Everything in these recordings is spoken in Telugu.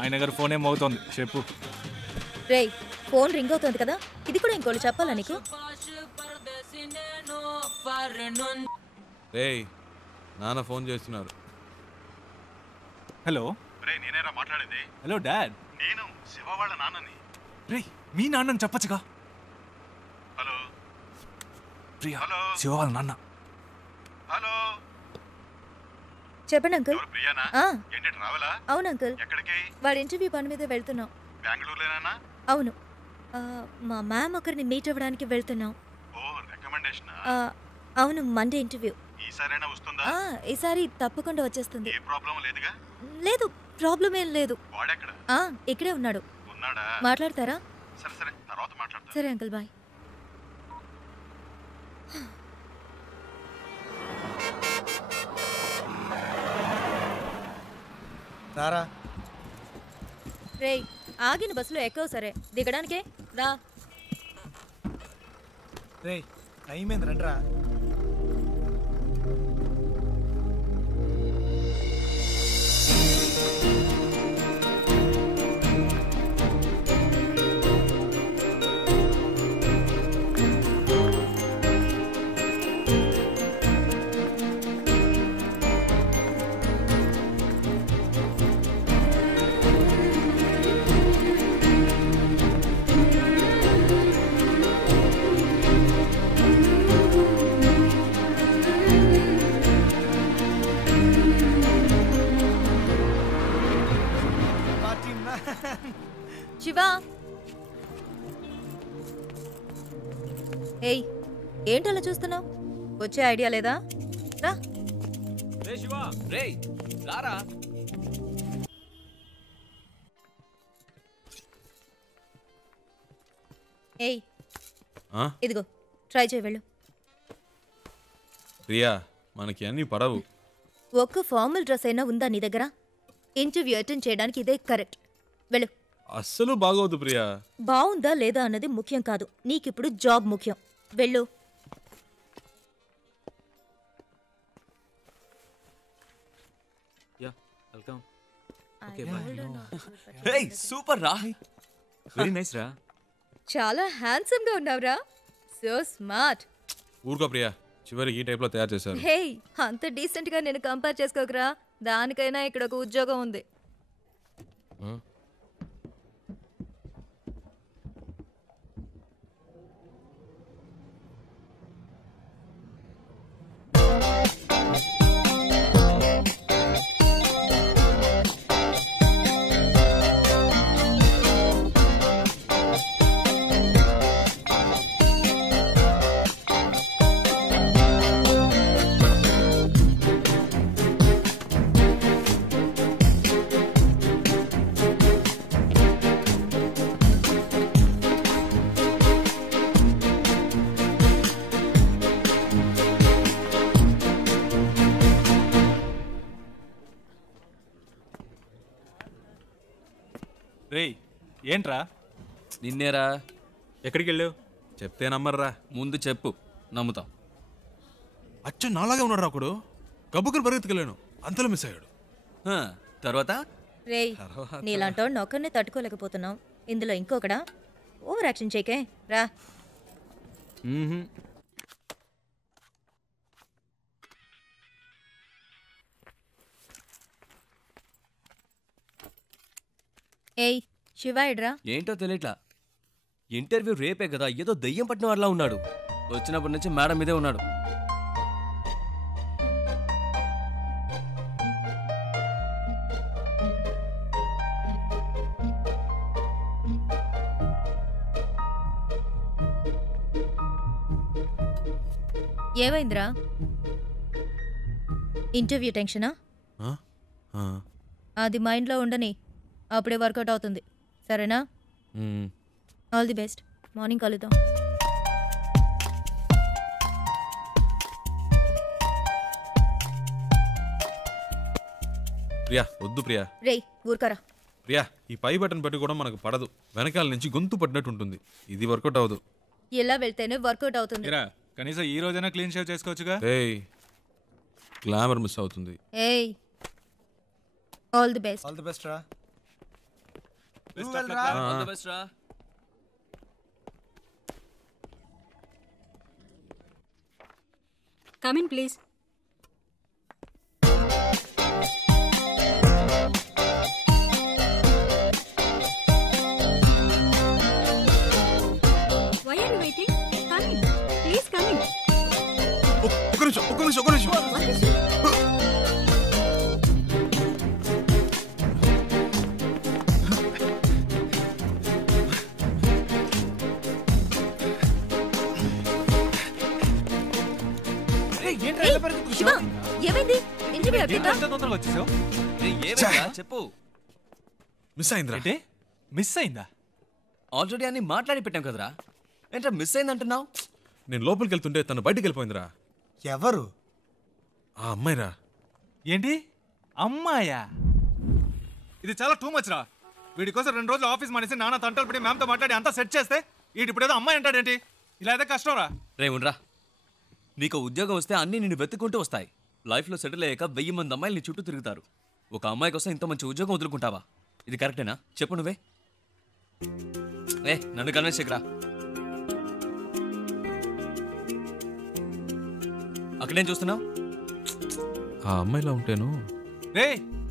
ఆయన గారు ఫోన్ ఏమవుతోంది చెప్పు. రేయ్ ఫోన్ రింగ్ అవుతుంది కదా, ఇది కూడా ఇంకోటి చెప్పాలా నీకు? రేయ్ నాన్న ఫోన్ చేస్తున్నారు. హలో. రే నేనేరా మాట్లాడేది. Hello dad. నేను శివ వాళ్ళ నాన్నని. రే మీ నాన్నని చెప్పచ్చుగా. హలో ప్రియా. హలో శివ వాళ్ళ నాన్న. హలో చెప్పండి అంకుల్. ప్రియానా? ఏంటి రావాలా? అవును అంకుల్. ఎక్కడికి? వాడి ఇంటర్వ్యూ పని మీద వెళ్తున్నాం. బెంగళూరులోనేనా? అవును. మా మ్యామ్ ఒకరిని మీట్ అవ్వడానికి వెళ్తున్నాం. ఓ రికమెండేషన్. అవును మండే ఇంటర్వ్యూ. ఈసారైనా వస్తుందా? ఈసారి తప్పకుండా వచ్చేస్తుంది. ఏ ప్రాబ్లం లేదుగా? లేదు ప్రాబ్లం ఏం లేదు. వాడెక్కడ? ఇక్కడే ఉన్నాడు. ఉన్నాడా? మాట్లాడతారా? సరే సరే తర్వాత మాట్లాడతా. సరే అంకుల్ బాయ్. రారా. రేయ్ ఆగిన బస్సులో ఎక్కవు సరే, దిగడానికే రా. రే టైం ఏంది రండిరా. శివా. ఏయ్ ఏంటలా చూస్తున్నావు? వచ్చే ఐడియా లేదా? రా. రే శివ రే రారా. ఏయ్ ఇదిగో ట్రై చేయి వెళ్ళు. ప్రియా మనకి అన్నీ పడవు. ఒక్క ఫార్మల్ డ్రెస్ అయినా ఉందా నీ దగ్గర? ఇంటర్వ్యూ అటెండ్ చేయడానికి ఇదే కరెక్ట్. వెళ్ళు. అస్సలు బాగోదు ప్రియా. బాగుందా లేదా అన్నది ముఖ్యం కాదు, నీకిప్పుడు జాబ్ ముఖ్యం. వెళ్ళు. సూపర్ రా. వెరీ నైస్ రా. చాలా హ్యాండ్సమ్ గా ఉన్నావురా. So smart. ఊరుకో ప్రియా, చివరికి ఈ టైప్ లో తయారు చేశారు. హే అంత డీసెంట్ గా నేను కంపేర్ చేసుకోకరా. దానికైనా ఇక్కడ ఒక ఉద్యోగం ఉంది. రేయ్ ఏంట్రా? నిన్నేరా. ఎక్కడికి వెళ్ళావు? చెప్తే నమ్మర్రా. ముందు చెప్పు నమ్ముతాం. అచ్చ నాలాగే ఉన్నాడు ఒకడు. గబ్బుకుని పరిగెత్తుకెళ్ళాను, అంతలో మిస్ అయ్యాడు. తర్వాత రేయ్ నీలాంటోడిని ఒక్కరినే తట్టుకోలేకపోతున్నావు, ఇందులో ఇంకొకడా? ఓవర్ యాక్షన్ చేయకే రా. ఏయ్ శివాయిడ్రా. ఏంటో తెలియట్లా. ఇంటర్వ్యూ రేపే కదా, ఏదో దయ్యం పట్టిన వాళ్ళ ఉన్నాడు. వచ్చినప్పటి నుంచి మేడం మీదే ఉన్నాడు. ఏమైందిరా? ఇంటర్వ్యూ టెన్షనా? అది మైండ్లో ఉండని, అప్పుడే వర్కౌట్ అవుతుంది. సరేనా? All the best. మార్నింగ్ కలుద్దాం. ప్రియా వద్దు ప్రియా. రేయ్ ఊరుకరా. ప్రియా ఈ పై బటన్ పెట్టి కూడా మనకు పడదు, వెనకాల నుంచి గొంతు పడినట్టు ఉంటుంది. ఇది వర్కౌట్ అవ్వదు. ఇలా వెళ్తేనే వర్కౌట్ అవుతుంది. కనీసం ఈ రోజైనా క్లీన్ షేవ్ చేసుకోవచ్చుగా. ఏయ్ గ్లామర్ మిస్ అవుతుంది. ఏయ్ all the best. All the best రా. నువ్వు వెళ్ళరా. ఆల్ ది బెస్ట్ రా. Come in, please. Why are you waiting? Come in. Please come in. ఒక్క నిమిషం What is it? ఏయ్, శివ, ఏమైంది? ఇంటర్వ్యూ అయిపోయిందా? ఎంత తొందరగా వచ్చేసావు? రేయ్, ఏమైందిరా? చెప్పు. మిస్ అయిందిరా. ఏంటి మిస్ అయిందా? ఆల్రెడీ అన్ని మాట్లాడి పెట్టాం కదరా. ఏంట్రా మిస్ అయిందంటున్నావు? నేను లోపలికి వెళ్తుంటే తను బయటికి వెళ్ళిపోయిందిరా. ఎవరు? ఆ అమ్మాయిరా. ఏంటి అమ్మాయా? ఇది చాలా టూ మచ్ రా. వీడి కోసం 2 రోజులు ఆఫీస్ మానేసి నాన్న తంటలు పడి మ్యామ్తో మాట్లాడి అంతా సెట్ చేస్తే వీడి ఇప్పుడు ఏదో అమ్మాయి అంటాడేంటి? ఇలా అయితే కష్టం రా. రే ఉండరా. నీకు ఉద్యోగం వస్తే అన్నీ నిన్ను వెతుక్కుంటూ వస్తాయి. లైఫ్లో సెటిల్ అయ్యాక 1000 మంది అమ్మాయిలు నీ చుట్టూ తిరుగుతారు. ఒక అమ్మాయి కోసం ఇంత మంచి ఉద్యోగం వదులుకుంటావా? ఇది కరెక్టేనా? చెప్పు నువ్వే. నన్ను కన్విన్స్ చేయకురా. అక్కడేం చూస్తున్నావు? ఆ అమ్మాయిలా ఉంటేను. రే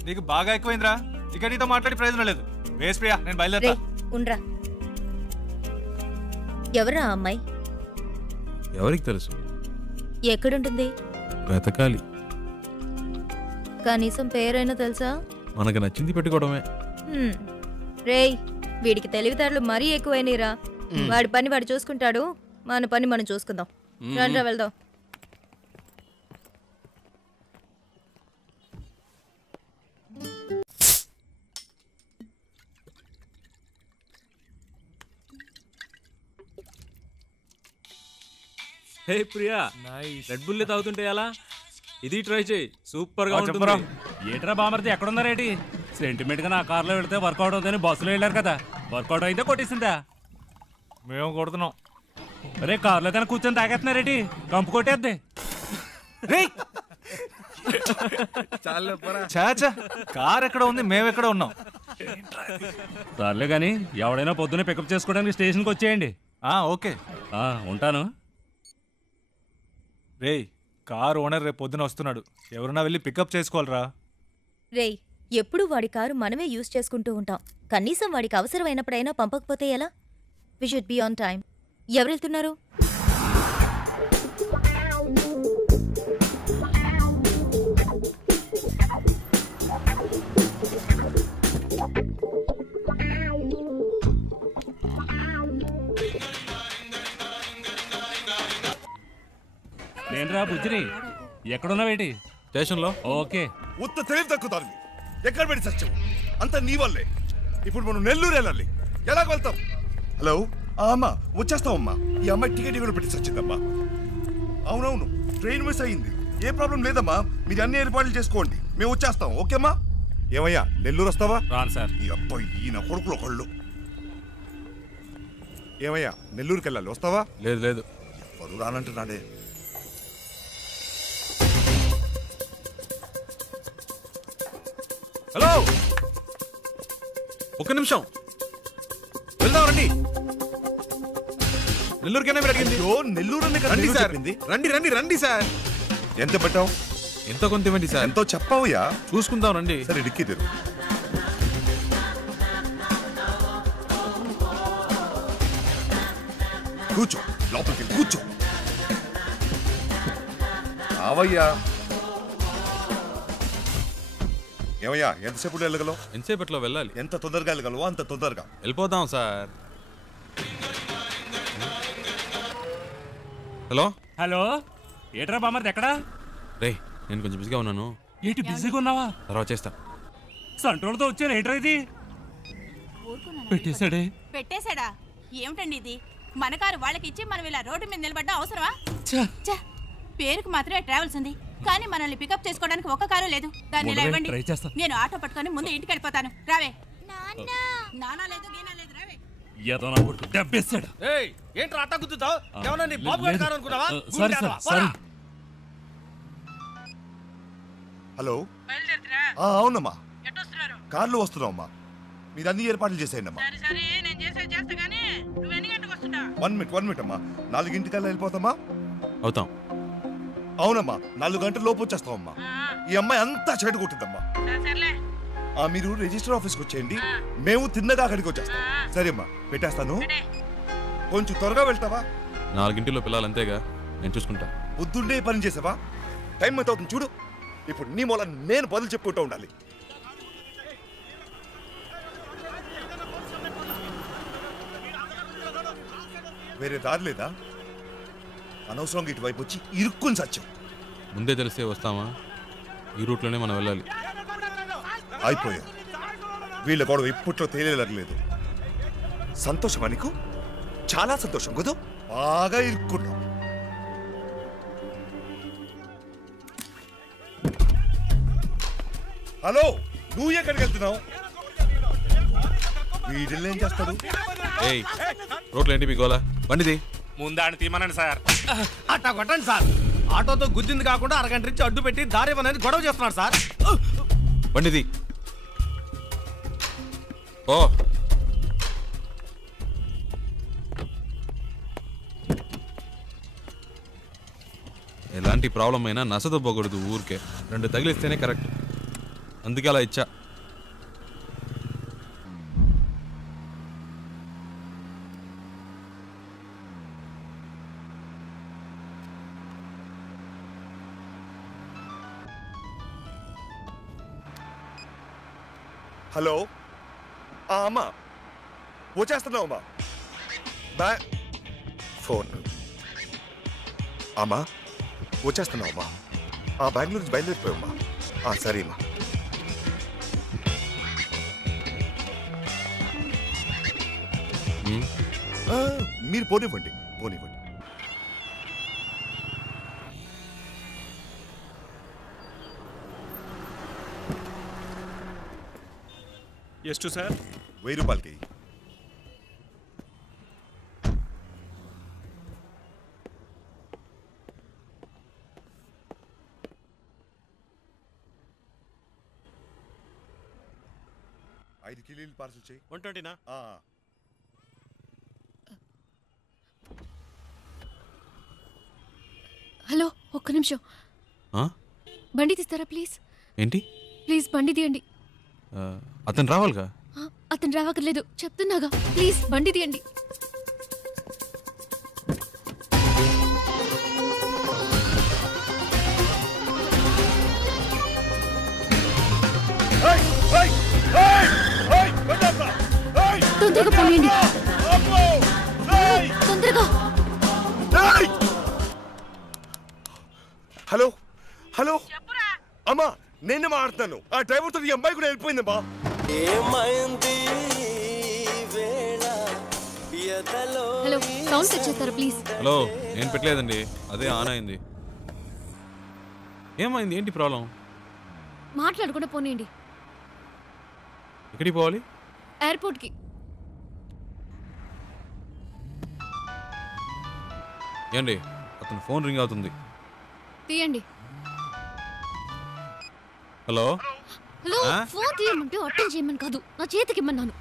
నీకు బాగా ఎక్కువైందిరా. ఇక నీతో మాట్లాడి ప్రయోజనం లేదు. వేస్ ప్రియా, నేను రే, బయలుదేరా. ఉండ్రా. ఎవరా ఆ అమ్మాయి? ఎవరికి తెలుసు? ఎక్కడుంటుంది? వెతకాలి. కనీసం పేరైనా తెలుసా? మనకు నచ్చింది పెట్టుకోవడమే. రేయ్, వీడికి తెలివితేటలు మరీ ఎక్కువైనరా. వాడి పని వాడు చూసుకుంటాడు, మన పని మనం చూసుకుందాం. రండ్రా వెళ్దాం. హే ప్రియా, రెడ్ బుల్ తాగుతుంటే ఎలా? ఇది ట్రై చేయి, సూపర్ గా ఉంటుంది. చెప్పరా. ఏట్రా బామర్ది, ఎక్కడున్నారేటి? సెంటిమెంట్ గా నా కార్లో వెళ్తే వర్కౌట్ అవుతుందని బస్సులో వెళ్ళారు కదా, వర్కౌట్ అయితే కొట్టేసిందా? మేము కొడుతున్నాం. అరే కార్లో కానీ కూర్చొని తాగేస్తున్నారేటి? కంపు కొట్టేద్దే. చాచా, కార్ ఎక్కడ ఉంది, మేము ఎక్కడ ఉన్నాం? సర్లే కానీ ఎవడైనా పొద్దున్నే పికప్ చేసుకోవడానికి స్టేషన్కి వచ్చేయండి. ఓకే. ఉంటాను. రేయ్, కార్ ఓనర్ రేపు పొద్దున వస్తున్నాడు. ఎవరన్నా వెళ్ళి పికప్ చేసుకోవాలరా. రేయ్, ఎప్పుడు వాడి కారు మనమే యూజ్ చేసుకుంటూ ఉంటాం. కనీసం వాడికి అవసరమైనప్పుడైనా పంపకపోతే ఎలా? We should be on time. ఎవరు వెళ్తున్నారు? నేనురా బుజ్జిని. ఎక్కడున్నావేటి? స్టేషన్లో. ఓకే. ఉత్త తెలివి తక్కుతారు. ఎక్కడ పెట్టి సత్యం అంత నీ వల్లే. ఇప్పుడు మనం నెల్లూరు వెళ్ళాలి. ఎలాగ వెళ్తాం? హలో అమ్మా, వచ్చేస్తామమ్మా. ఈ అమ్మాయి టికెట్ కూడా పెట్టి సచ్చిందమ్మా. అవునవును, ట్రైన్ మిస్ అయ్యింది. ఏ ప్రాబ్లం లేదమ్మా, మీరు అన్ని ఏర్పాట్లు చేసుకోండి, మేము వచ్చేస్తాం. ఓకేమ్మా? ఏమయ్యా, నెల్లూరు వస్తావా? రాను సార్. ఈ అబ్బాయి ఈయన కొడుకులు ఒకళ్ళు. ఏమయ్యా, నెల్లూరుకి వెళ్ళాలి, వస్తావా? లేదు లేదు. ఎవరు రానంటున్నాడే. హలో, ఒక్క నిమిషం వెళ్దాం రండి. నెల్లూరుకైనా మీరు అడిగింది. నెల్లూరు రండి సార్, రండి రండి రండి సార్. ఎంత పెట్టావు? ఎంతో కొంత ఇవ్వండి సార్. ఎంతో చెప్పావుయా? చూసుకుందాం రండి. సరే, డిక్కీ తెరు. కూర్చో, లోపలికి కూర్చో. రావయ్యా. ఏమయ్యా, ఎంతసేపు వెళ్ళగలవు? ఎంతసేపట్లో వెళ్ళాలి? ఎంత తొందరగా వెళ్ళగలవో అంత తొందరగా వెళ్ళిపోదాం సార్. హలో హలో, ఏట్రా బామర్ది ఎక్కడా? రే, నేను కొంచెం బిజీగా ఉన్నాను. ఏంటి బిజీగా ఉన్నావా? తర్వాత చేస్తా. సంట్రోల్తో వచ్చాను. ఏంట్రా ఇది? పెట్టేశాడే. పెట్టేశాడా? ఏమిటండి ఇది? మన కారు వాళ్ళకి ఇచ్చి మనం ఇలా రోడ్డు మీద నిలబడ్డా అవసరమా? పేరుకు మాత్రమే ట్రావెల్స్ ఉంది, కానీ మనల్ని పికప్ చేసుకోవడానికి ఒక్క కారు లేదు. దాన్ని ఇలా ఇవ్వండి, నేను ఆటో పట్టుకొని ముందు ఇంటికి వెళ్ళిపోతాను. రావే. నానా లేదు, గీనా లేదు, రావే. ఏదో నా కొడుకు దెబ్బేశాడు. ఏంట్రా అట్టా గుద్దుతావు? ఏమన్నా నీ బాబు గారి కారు అనుకున్నావా? Sorry sir, sorry. హలో, అవునమ్మా, కార్లో వస్తున్నావమ్మా. మీరు అన్ని ఏర్పాట్లు చేసేయండి అమ్మా. 1 మినిట్ అమ్మా. 4 వెళ్ళిపోతామా? అవుతాం. అవునమ్మా, 4 గంటల లోపు వచ్చేస్తామమ్మా. ఈ అమ్మాయి అంతా చెడు కొట్టిందమ్మా. మీరు రిజిస్టర్ ఆఫీస్కి వచ్చేయండి, మేము తిన్నగా అక్కడికి వచ్చేస్తాం. సరే అమ్మా, పెట్టేస్తాను. కొంచెం త్వరగా వెళ్తావా? 4 పిల్లలు అంతేగా, నేను చూసుకుంటా. బుద్ధుండే పని చేసావా? టైం ఎంత అవుతుంది చూడు. ఇప్పుడు నీ మూల నేను బదులు చెప్పుకుంటూ ఉండాలి. వేరే దారి లేదా? అనవసరంగా ఇటువైపు వచ్చి ఇరుక్కుని సత్యం. ముందే తెలిస్తే వస్తామా? ఈ రూట్లోనే మనం వెళ్ళాలి. అయిపోయా. వీళ్ళ గొడవ ఇప్పట్లో తేలేలేదు. సంతోషమా నీకు? చాలా సంతోషం కదా. బాగా ఇరుక్కున్నాం. హలో, నువ్వు ఎక్కడికి వెళ్తున్నావు? వీడిల్ని ఏం చేస్తాడు? ఏయ్, రోడ్లు ఏంటి మీ గోలా? బండిది ముందాన్ని తీమనండి సార్. అట్టా కొట్టండి సార్. ఆటోతో గుద్దింది కాకుండా అరగంట నుంచి అడ్డు పెట్టి దారి ఇవ్వనని గొడవ చేస్తున్నాడు సార్. బండిది. ఓ ఎలాంటి ప్రాబ్లం అయినా నసదొబ్బకూడదు ఊరికే. 2 తగిలిస్తేనే కరెక్ట్. అందుకే అలా ఇచ్చా. హలో, అమ్మా వచ్చేస్తున్నావు అమ్మా. ఫోన్ అమ్మా, వచ్చేస్తున్నావు అమ్మా. బెంగళూరు నుంచి బయలుదేరిపోయామ్మా. సరే అమ్మా. మీరు పోనివ్వండి. ಎಷ್ಟು సార్? 1000 రూపాయలకి. ఐదు కిలోలు పార్సల్ చేయి. 120నా? హలో, ఒక్క నిమిషం. బండి తీస్తారా ప్లీజ్? ఏంటి? ప్లీజ్ బండి తీయండి. అతను రావాలిగా? అతను రావక్కర్లేదు, చెప్తున్నాగా. ప్లీజ్ బండి తీయండి. తొందరగా పోయండి, తొందరగా. హలో హలో అమ్మా, నేను మాట్లాడుతాను. ఆ డ్రైవర్తో ఈ అమ్మాయి కూడా వెళ్ళిపోయిందమ్మా. హలో, సౌండ్ సెట్ చేస్తారా ప్లీజ్? హలో, నేను పెట్టలేదండి, అదే ఆన్ అయింది. ఏమైంది? ఏంటి ప్రాబ్లం? మాట్లాడకుండా పోనీయండి. ఎక్కడికి పోవాలి? ఎయిర్పోర్ట్కి. ఏండి, అతను ఫోన్ రింగ్ అవుతుంది. తీయండి. హలో హలో, ఫోన్ తీయమంటే అటెండ్ చేయమని కాదు, నా చేతికి ఇమ్మన్నాను.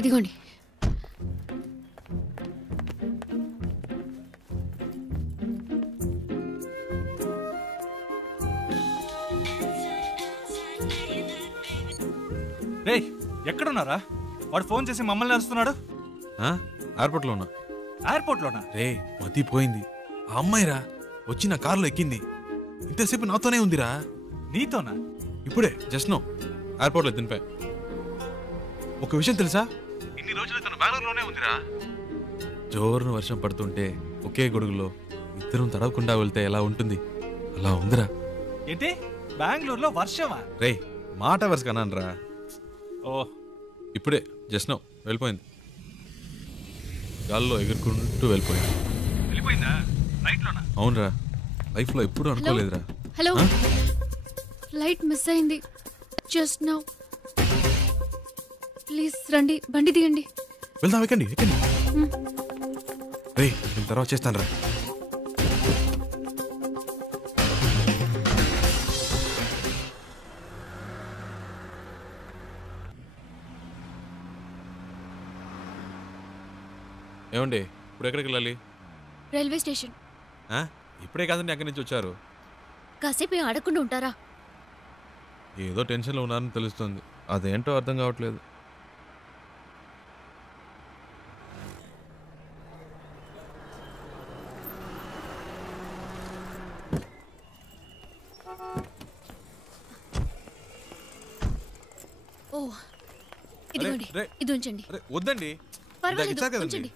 ఇదిగోండి. రేయ్, ఎక్కడున్నారా? వాడు ఫోన్ చేసి మమ్మల్ని అరుస్తున్నాడు. ఎయిర్పోర్ట్లో ఉన్నా. ఎయిర్పోర్ట్లోనా? రే, మతిపోయింది. ఆ అమ్మాయిరా వచ్చి నా కారులో ఎక్కింది. ఇంతసేపు నాతోనే ఉందిరా. నీతోనా? ఇప్పుడే జస్ట్ నో ఎయిర్పోర్ట్లో దింపా. ఒక విషయం తెలుసా? ఇన్ని రోజులు తను బెంగళూరులోనే ఉందిరా. జోరున వర్షం పడుతుంటే ఒకే గొడుగులో ఇద్దరం తడవకుండా వెళ్తే ఎలా ఉంటుంది అలా ఉందిరా. ఏంటి, బెంగళూరులో వర్షమా? రే, మాట వరుస అన్నానరా. ఓ, ఇప్పుడే జస్ట్ నో వెళ్ళిపోయింది. గాల్లో ఎగురుకుంటూ వెళ్ళిపోయింది. వెళ్ళిపోయిందా? రైట్లోనా? అవునరా, లైఫ్లో ఎప్పుడూ అనుకోలేదురా. హలో, ఫ్లైట్ మిస్ అయింది జస్ట్ నౌ. ప్లీజ్ రండి, బండి దిగండి. వెళ్దాం, ఎక్కండి ఎక్కండి. రేయ్ నేను తర్వాత చేస్తాను రా. ఏమండి ఇప్పుడు ఎక్కడికి వెళ్ళాలి? Railway station. ఇప్పుడే కాదండి ఎక్కడి నుంచి వచ్చారు? కాసేపు ఆడకుండా ఉంటారా? ఏదో టెన్షన్లో ఉన్నారని తెలుస్తుంది, అదేంటో అర్థం కావట్లేదు. ఓ ఇదిగోండి, ఇది ఉంచండి. వద్దండి, పర్వాలేదు, ఉంచండి.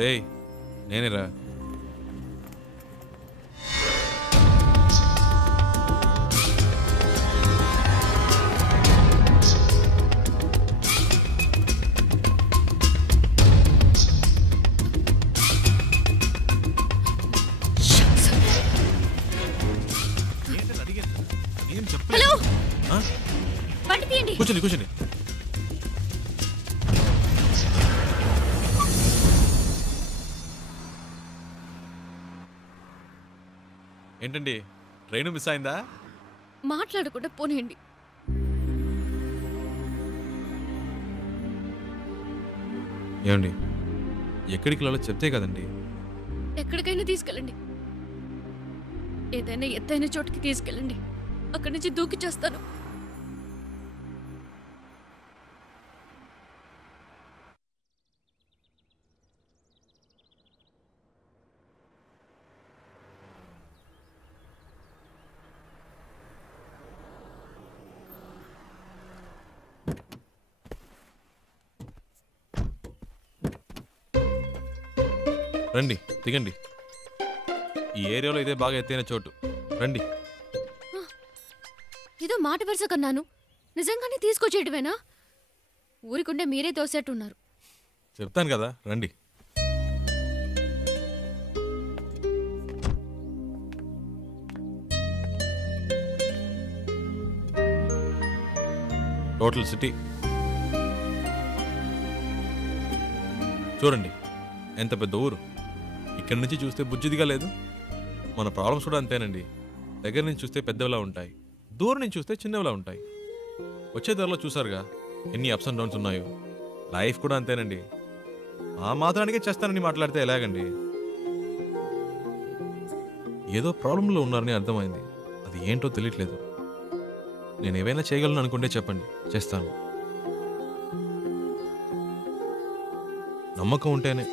రేయ్ నేనేరా. హలో, బండి తీయండి. కూర్చోండి కూర్చోండి. ఏంటండి ట్రైన్ మిస్ అయిందా? మాట్లాడకుండా పోనీయండి. ఏమండి ఎక్కడికి వెళ్ళాలో చెప్తే కదండి. ఎక్కడికైనా తీసుకెళ్ళండి, ఏదైనా ఎత్తైన చోటుకి తీసుకెళ్ళండి, అక్కడి నుంచి దూకి చేస్తాను. రండి దిగండి, ఈ ఏరియాలో ఇదే బాగా ఎత్తైన చోటు, రండి. ఏదో మాట వరుస కన్నాను, నిజంగానే తీసుకొచ్చేటివేనా? ఊరికుండే మీరే తోసేట్టున్నారు. చెప్తాను కదా రండి. టోటల్ సిటీ చూడండి, ఎంత పెద్ద ఊరు. ఇక్కడి నుంచి చూస్తే బుజ్జిదిగా లేదు. మన ప్రాబ్లమ్స్ కూడా అంతేనండి, దగ్గర నుంచి చూస్తే పెద్దవిలా ఉంటాయి, దూరం నుంచి చూస్తే చిన్నవిలా ఉంటాయి. వచ్చే ధరలో చూసారుగా ఎన్ని అప్స్ అండ్ డౌన్స్ ఉన్నాయో. లైఫ్ కూడా అంతేనండి, ఆ మాత్రానికే చేస్తానని మాట్లాడితే ఎలాగండి? ఏదో ప్రాబ్లంలో ఉన్నారని అర్థమైంది, అది ఏంటో తెలియట్లేదు. నేను ఏవైనా చేయగలను అనుకుంటే చెప్పండి, చేస్తాను. నమ్మకం ఉంటేనే.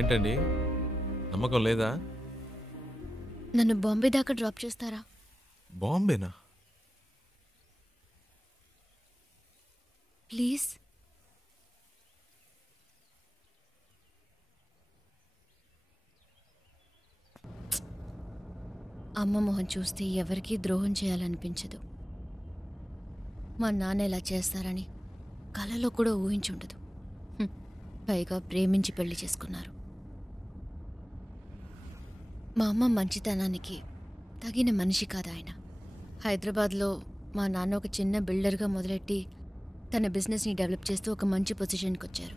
ఏంటండి నమ్మకం లేదా? నన్ను బాంబే దాకా డ్రాప్ చేస్తారా? బాంబేనా? ప్లీజ్. అమ్మ మొహం చూస్తే ఎవరికీ ద్రోహం చేయాలనిపించదు. మా నాన్న ఇలా చేస్తారని కలలో కూడా ఊహించుండదు. పైగా ప్రేమించి పెళ్లి చేసుకున్నారు. మా అమ్మ మంచితనానికి తగిన మనిషి కాదు ఆయన. హైదరాబాద్లో మా నాన్న ఒక చిన్న బిల్డర్గా మొదలెట్టి తన బిజినెస్ని డెవలప్ చేస్తూ ఒక మంచి పొజిషన్కి వచ్చారు.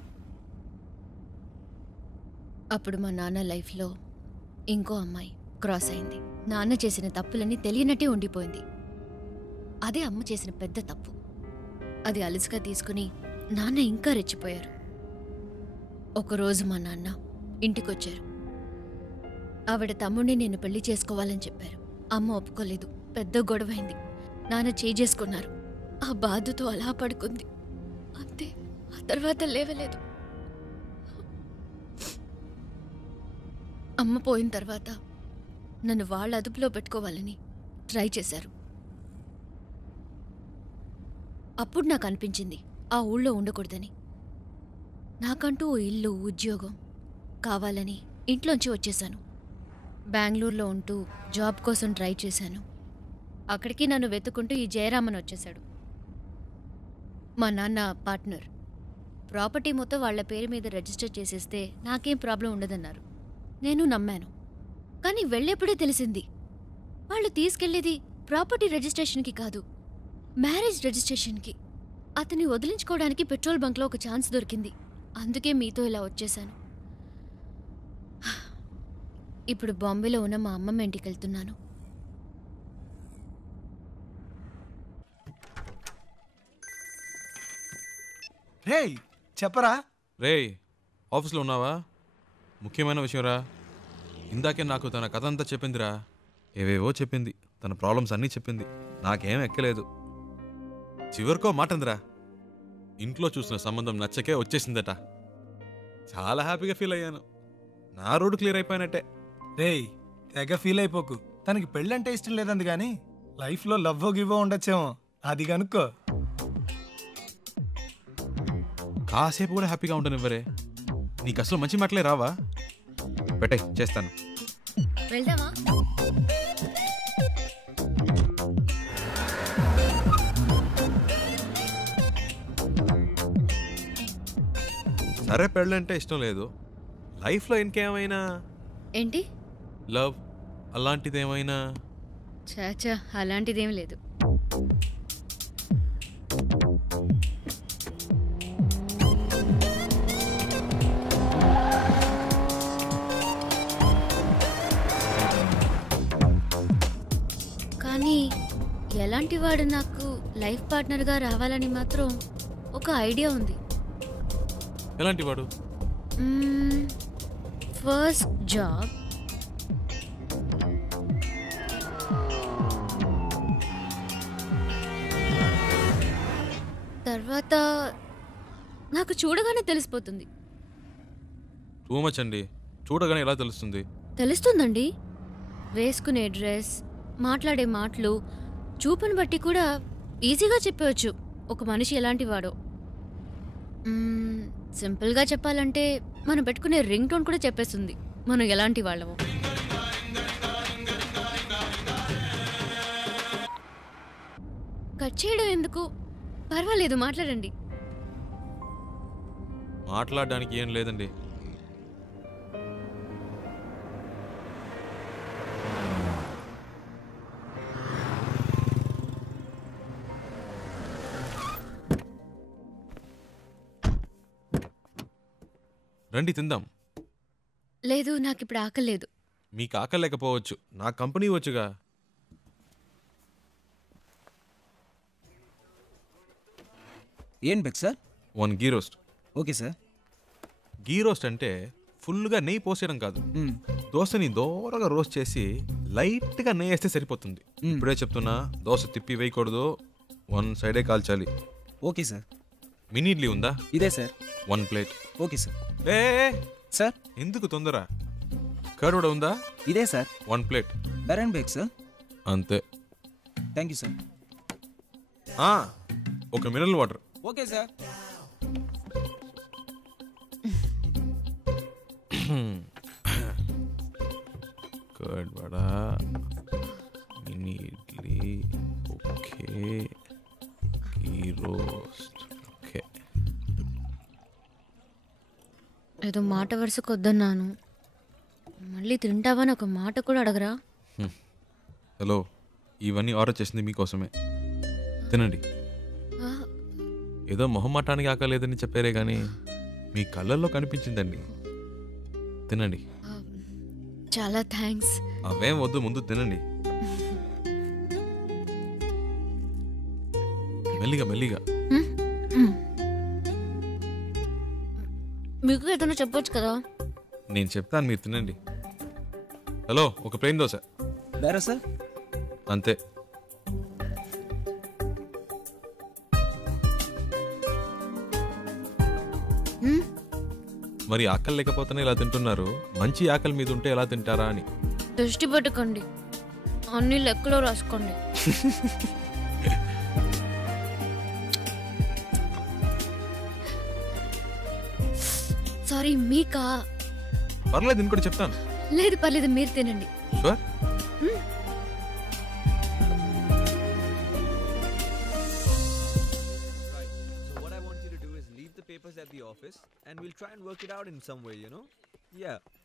అప్పుడు మా నాన్న లైఫ్లో ఇంకో అమ్మాయి క్రాస్ అయింది. నాన్న చేసిన తప్పులన్నీ తెలియనట్టే ఉండిపోయింది. అదే అమ్మ చేసిన పెద్ద తప్పు. అది అలుసుగా తీసుకుని నాన్న ఇంకా రెచ్చిపోయారు. ఒకరోజు మా నాన్న ఇంటికొచ్చారు. ఆవిడ తమ్ముడిని నేను పెళ్లి చేసుకోవాలని చెప్పారు. అమ్మ ఒప్పుకోలేదు. పెద్ద గొడవైంది. నాన్న చేసుకున్నారు. ఆ బాధతో అలా పడుకుంది. అంతే, ఆ తర్వాత లేవలేదు. అమ్మ పోయిన తర్వాత నన్ను వాళ్ళ అదుపులో పెట్టుకోవాలని ట్రై చేశారు. అప్పుడు నాకు అనిపించింది ఆ ఊళ్ళో ఉండకూడదని. నాకంటూ ఓ ఇల్లు, ఉద్యోగం కావాలని ఇంట్లోంచి వచ్చేశాను. బెంగళూరులో ఉంటూ జాబ్ కోసం ట్రై చేశాను. అక్కడికి నన్ను వెతుక్కుంటూ ఈ జయరామన్ వచ్చేశాడు. మా నాన్న పార్ట్నర్. ప్రాపర్టీ మొత్తం వాళ్ల పేరు మీద రిజిస్టర్ చేసేస్తే నాకేం ప్రాబ్లం ఉండదన్నారు. నేను నమ్మాను. కానీ వెళ్ళేప్పుడే తెలిసింది వాళ్ళు తీసుకెళ్లేది ప్రాపర్టీ రిజిస్ట్రేషన్కి కాదు, మ్యారేజ్ రిజిస్ట్రేషన్కి. అతన్ని వదిలించుకోవడానికి పెట్రోల్ బంక్లో ఒక ఛాన్స్ దొరికింది. అందుకే మీతో ఇలా వచ్చేశాను. ఇప్పుడు బాంబేలో ఉన్న మా అమ్మమ్మ ఇంటికి వెళ్తున్నాను. రేయ్ చెప్పరా. రేయ్ ఆఫీస్లో ఉన్నావా? ముఖ్యమైన విషయంరా. ఇందాకే నాకు తన కథ అంతా చెప్పిందిరా. ఏవేవో చెప్పింది, తన ప్రాబ్లమ్స్ అన్నీ చెప్పింది. నాకేం ఎక్కలేదు. చివరికో మాట అందిరా, ఇంట్లో చూసిన సంబంధం నచ్చకే వచ్చేసిందట. చాలా హ్యాపీగా ఫీల్ అయ్యాను. నా రోడ్డు క్లియర్ అయిపోయినట్టే. రేయ్ తెగ ఫీల్ అయిపోకు. తనకి పెళ్ళంటే ఇష్టం లేదంది కానీ లైఫ్లో లవ్వో గివ్వో ఉండొచ్చేమో, అది కనుక్కో. కాసేపు కూడా హ్యాపీగా ఉండనివ్వరే. నీకు అసలు మంచి మాటలే రావా? పెట్టే చేస్తాను. వెళ్దామా? సరే పెళ్ళంటే ఇష్టం లేదు, లైఫ్లో ఇంకేమైనా ఏంటి? లవ్ అలాంటిదేమైనా? చాచా అలాంటిదేం లేదు. కానీ ఎలాంటి వాడు నాకు లైఫ్ పార్ట్నర్గా రావాలని మాత్రం ఒక ఐడియా ఉంది. ఎలాంటి వాడు? ఫస్ట్ జాబ్, తర్వాత నాకు చూడగానే తెలిసిపోతుంది. టూ మచ్ అండి. చూడగానే ఎలా తెలుస్తుంది? తెలుస్తుందండి. వేసుకునే డ్రెస్, మాట్లాడే మాటలు, చూపుని బట్టి కూడా ఈజీగా చెప్పవచ్చు ఒక మనిషి ఎలాంటి వాడో. సింపుల్గా చెప్పాలంటే మనం పెట్టుకునే రింగ్ టోన్ కూడా చెప్పేస్తుంది మనం ఎలాంటి వాళ్ళమో. కట్ చేయడం ఎందుకు? పర్వాలేదు, మాట్లాడండి. మాట్లాడడానికి ఏం లేదండి. రండి తిందాం. లేదు, నాకు ఇప్పుడు ఆకలి లేదు. మీకు ఆకలి లేకపోవచ్చు, నా కంపెనీ వచ్చుగా. ఏం బెక్ sir? 1 ghee roast. Okay sir. Ghee roast అంటే ఫుల్గా నెయ్యి పోసేయడం కాదు. దోశని దోరగా రోస్ట్ చేసి లైట్గా నెయ్యి వేస్తే సరిపోతుంది. ఇప్పుడే చెప్తున్నా, దోశ తిప్పి వేయకూడదు, 1 సైడే కాల్చాలి. Okay sir. మినీ ఇడ్లీ ఉందా? ఇదే సార్. 1 ప్లేట్. Okay sir. ఏ సార్ ఎందుకు తొందర? కర్డ్ కూడా ఉందా? ఇదే సార్. 1 ప్లేట్. బెరన్ బేక్ సార్. అంతే. Thank you sir. ఒక mineral water. Okay sir. Curd vada, mini idli, okay, ghee roast, okay. ఏదో మాట వరుసకు వద్దన్నాను, మళ్ళీ తింటావని ఒక మాట కూడా అడగరా? హలో, ఇవన్నీ ఆర్డర్ చేసింది మీకోసమే, తినండి. ఏదో మొహమాటానికి ఆకలేదని చెప్పారే కానీ మీ కళ్ళల్లో కనిపించిందండి. తినండి. చాలా థ్యాంక్స్. అవేం వద్దు, ముందు తినండి. మెల్లిగా మెల్లిగా. మీకు ఏదైనా చెప్పొచ్చు కదా. నేను చెప్తాను, మీరు తినండి. హలో, ఒక ప్లేన్ దోశ. బేరా సార్. అంతే. మరి ఆకలి లేకపోతేనే ఇలా తింటున్నారు, మంచి ఆకలి మీద ఉంటే ఎలా తింటారా అని. దృష్టి పెట్టుకోండి, అన్ని లెక్కలో రాసుకోండి. సారీ మీకా? పర్లేదు ఇంకోటి చెప్తాను. లేదు పర్లేదు, మీరు తినండి. షూర్.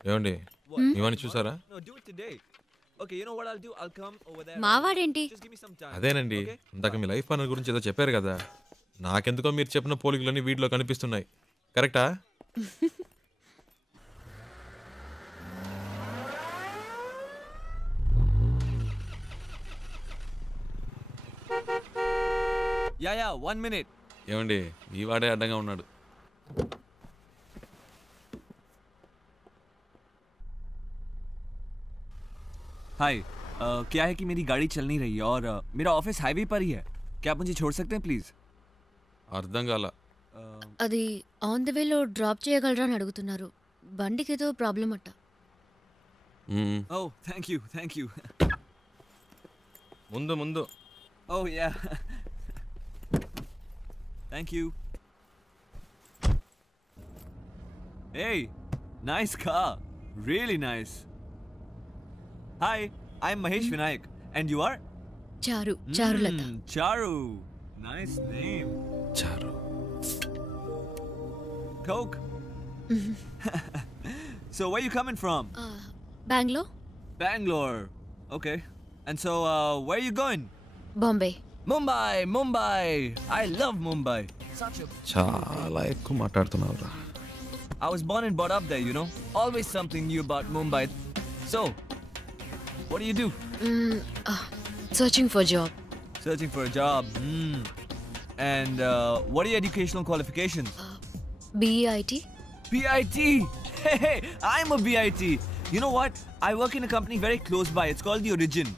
ఏమండి ఇవన్నీ చూసారా? మావాడేంటి? అదేనండి ఇందాక మీ లైఫ్ పార్ట్నర్ గురించి ఏదో చెప్పారు కదా, నాకెందుకో మీరు చెప్పిన పోలికలన్నీ వీటిలో కనిపిస్తున్నాయి. కరెక్టా? Yeah 1 minute. ఏమండి ఈ వాడే అడ్డంగా ఉన్నాడు. हाय क्या है कि मेरी गाड़ी चल नहीं रही है और मेरा ऑफिस हाईवे पर ही है. क्या आप मुझे छोड़ सकते हैं प्लीज? అర్థం కాల. అది ఆన్ ద వేలో డ్రాప్ చేయగలరా అని అడుగుతున్నారు. బండికి ఏదో ప్రాబ్లం అట్ట. Oh thank you. ముందు ముందు. Oh yeah thank you. Hey, nice car. Really nice. Hi, I'm Mahesh Vinayak. And you are? చారు. చారులత. Charu. Nice name. చారు. Coke? So, where you coming from? Bangalore. Bangalore. Okay. And so, where are you going? Bombay. Mumbai. I love Mumbai. చాలా ఎక్కువ మాట్లాడుతున్నావురా. I was born and brought up there, you know. Always something new about Mumbai. So, what do you do? Searching for job. Searching for a job. And what are your educational qualifications? BIT. BIT. Hey, I'm a BIT. You know what? I work in a company very close by. It's called The Origin.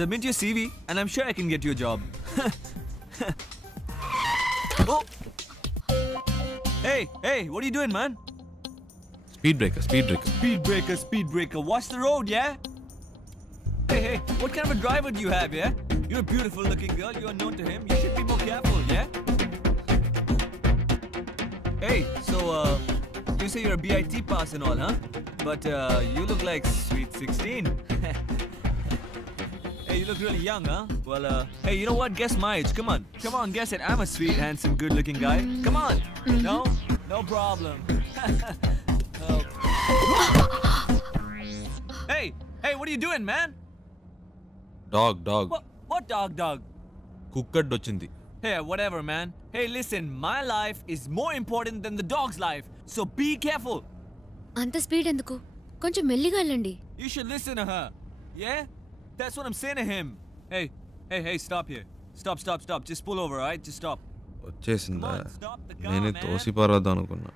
Submit your CV, and I'm sure I can get you a job. Oh. Hey, what are you doing, man? Speed breaker. Speed breaker. Watch the road, yeah? Hey, what kind of a driver do you have, yeah? You're a beautiful looking girl. You are known to him. You should be more careful, yeah? Hey, so, you say you're a BIT pass and all, huh? But, you look like sweet 16. Hey, you look really young, huh? Well, hey, you know what? Guess my age. Come on, guess it. I'm a sweet, handsome, good-looking guy. Come on. No problem. Hey, what are you doing, man? Dog. What dog? Cooked వచ్చింది. Hey, whatever, man. Hey, listen, my life is more important than the dog's life. So be careful. అంత స్పీడ్ ఎందుకు? కొంచెం మెల్లిగా వెళ్ళండి. You should listen to her. Yeah? That's what I'm saying to him. Hey, stop here. Stop. Just pull over, alright? Just stop. వచ్చేసిందా? నేనే తోసిపారద్దు అనుకున్నా.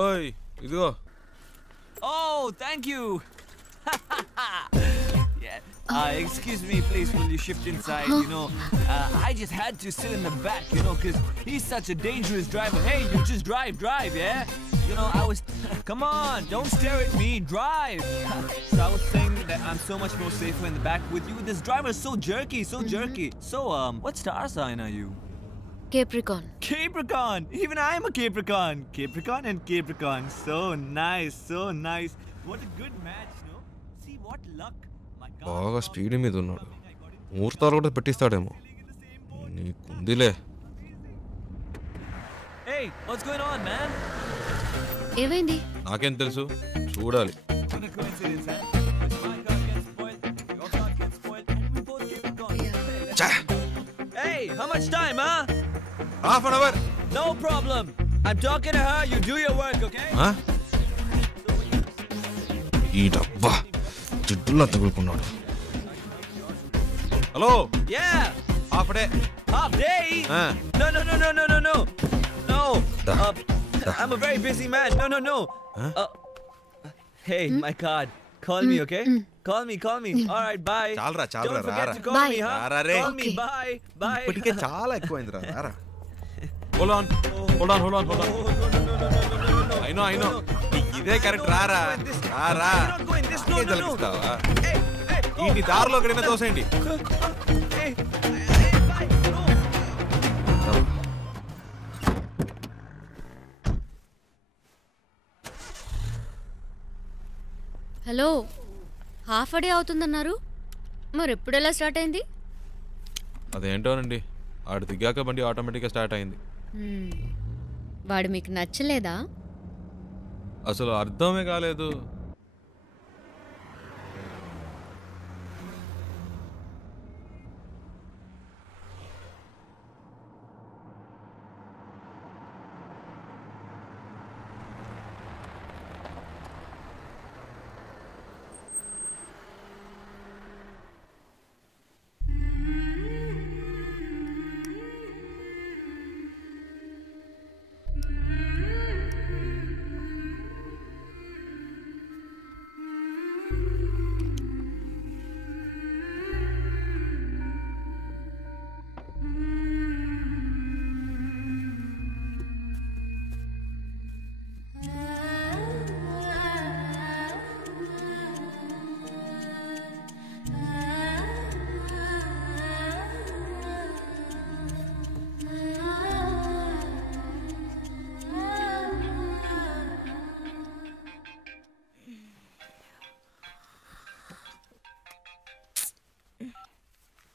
ఓయ్ ఇదిగో. Oh, thank you. Yeah. Excuse me, please, will you shift inside? You know, I just had to sit in the back, you know, because he's such a dangerous driver. Hey, you just drive, yeah? You know, I was... Come on, don't stare at me, drive. So I was saying that I'm so much more safer in the back with you. This driver is so jerky. So, what star sign are you? Capricorn. Even I'm a Capricorn. Capricorn. So nice. What a good match, no? See what luck. My God. బాగా స్పీడ్ మీద ఉన్నాడు. ముహూర్తాలు కూడా పెట్టిస్తాడేమో. నీకుందిలే. Hey, what's going on, man? ఏమైంది? నాకేం తెలుసు, చూడాలి. What a coincidence, huh? My car gets spoiled, your car gets spoiled, and we both Capricorn. Hey, how much time, huh? Half an hour. No problem. I'm talking to her. You do your work, okay? Huh? ఈ డబ్బా జిడ్డులా తగులుకున్నాడు. Hello. Yeah. Half day. Half day? No. I'm a very busy man. No. Hey, my card. Call me, okay? Call me. All right, bye. చాలరా Don't forget to call me, huh? Call me, bye. ఇప్పటికే చాలా ఎక్కువైందిరా. రారా. Hold on. I know. ఇదే కరెక్ట్. రారా. You're not going this. No. ఈ దారిలో ఎక్కడైనా తోసేయండి. హలో, హాఫ్ డే అవుతుందన్నారు, మరి ఎప్పుడు ఎలా స్టార్ట్ అయింది? అదేంటోనండి, ఆడు దిగాక బండి ఆటోమేటిక్గా స్టార్ట్ అయింది. వాడు మీకు నచ్చలేదా? అసలు అర్థమే కాలేదు.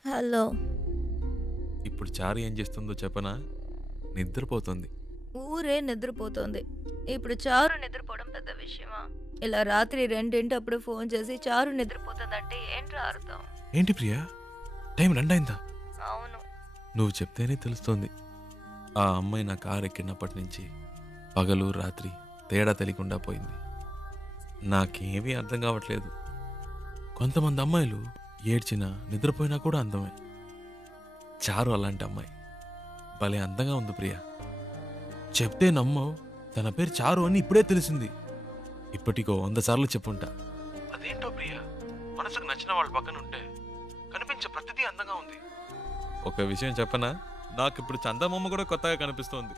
హలో. ఇప్పుడు చారు ఏం చేస్తుందో చెప్పనా? నిద్రపోతుంది. ఊరే నిద్రపోతోంది. ఇప్పుడు చారు నిద్రపోవడం పెద్ద విషయమా? ఇలా రాత్రి 2 ఫోన్ చేసి చారు నిద్రపోతుందంటే ఏంట్రా అర్థం? ఏంటి ప్రియా, టైం 2 అయిందా? అవును. నువ్వు చెప్తేనే తెలుస్తోంది. ఆ అమ్మాయి నా కారు ఎక్కినప్పటి నుంచి పగలు రాత్రి తేడా తెలియకుండా పోయింది. నాకేమీ అర్థం కావట్లేదు. కొంతమంది అమ్మాయిలు ఏడ్చినా నిద్రపోయినా కూడా అందమే. చారు అలాంటి అమ్మాయి. భలే అందంగా ఉంది ప్రియా. చెప్తే నమ్మవు, తన పేరు చారు అని ఇప్పుడే తెలిసింది. ఇప్పటికో 100 సార్లు చెప్పుంటా. అదేంటో ప్రియా, మనసుకు నచ్చిన వాళ్ళ పక్కన ఉంటే కనిపించే ప్రతిదీ అందంగా ఉంది. ఒక విషయం చెప్పనా, నాకు ఇప్పుడు చందమామ కూడా కొత్తగా కనిపిస్తోంది.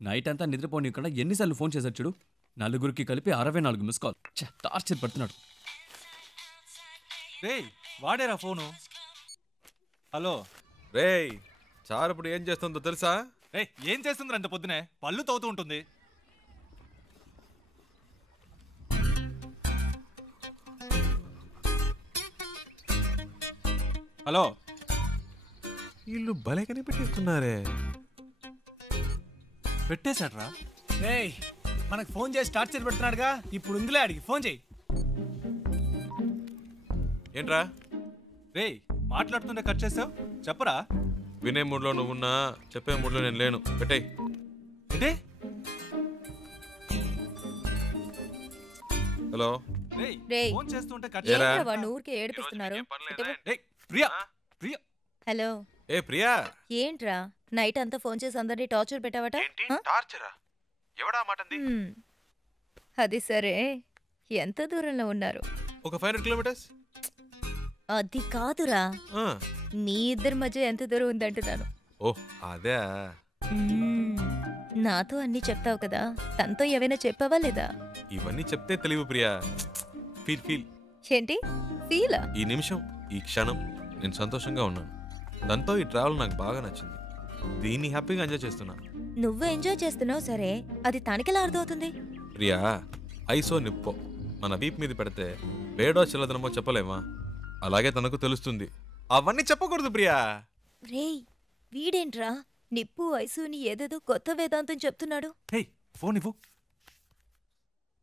నైట్ అంతా నిద్రపోనీయకుండా ఎన్నిసార్లు ఫోన్ చేశాడు చూడు. 4 కలిపి 64 మిస్ కాల్. టార్చర్ పడుతున్నాడు. రేయ్, వాడేరా ఫోను. హలో రేయ్, చారు ఇప్పుడు ఏం చేస్తుందో తెలుసా? రేయ్, ఏం చేస్తుంది అంత పొద్దునే? పళ్ళు తవ్వుతూ ఉంటుంది. హలో, వీళ్ళు భలే కనిపెట్టేస్తున్నారే. పెట్టేశాడ్రా. రేయ్, మనకు ఫోన్ చేసి టార్చర్ పెడుతున్నాడుగా, ఇప్పుడు ఉందిలే అడిగి ఫోన్ చేయి. ఏంట్రా? రేయ్, మాట్లాడుతుంటే కట్ చేసావు, చెప్పరా. వినే మూడ్లో నువ్వున్నా, చెప్పే మూడ్లో నేను లేను. పెట్టేయ్. ఏంటి? హలో. రేయ్, ఫోన్ చేస్తుంటే కట్ ఏంట్రా వాడిని ఊరికే ఏడిపిస్తున్నారు? ప్రియా, ప్రియా. హలో. ఏ ప్రియా, ఏంట్రా నైట్ అంతా ఫోన్ చేసి అందరినీ టార్చర్ పెట్టావట? టార్చరా? ఎవడా మాటంది? అది సరే, ఎంత దూరంలో ఉన్నారు? ఒక 500 కిలోమీటర్స్. అది కాదురా, మీ ఇద్దరి మధ్య ఎంత దూరం ఉందంటున్నాను. ఓ అదే. నాతో అన్ని చెప్తావు కదా, తనతో ఏవైనా చెప్పావా లేదా? ఇవన్నీ చెప్తే తెలివి ప్రియా. Feel feel. ఏంటి ఫీలా? ఈ నిమిషం, ఈ క్షణం నేను సంతోషంగా ఉన్నాను. దాంతో ఈ ట్రావెల్ నాకు బాగా నచ్చింది. దీన్ని హ్యాపీగా ఎంజాయ్ చేస్తున్నా. నువ్వు ఎంజాయ్ చేస్తున్నావు సరే, అది తనకెలా అర్థమవుతుంది? ప్రియా, ఐసో నిప్పో మన వీప్ మీద పెడితే వేడో చిల్లదనమో చెప్పలేమా? అలాగే తనకు తెలుస్తుంది. అవన్నీ చెప్పకూడదు ప్రియా. రేయ్, వీడేంట్రా నిప్పు ఐసుని ఏదేదో కొత్త వేదాంతం చెప్తున్నాడు. హే, ఫోన్ ఇవ్వు.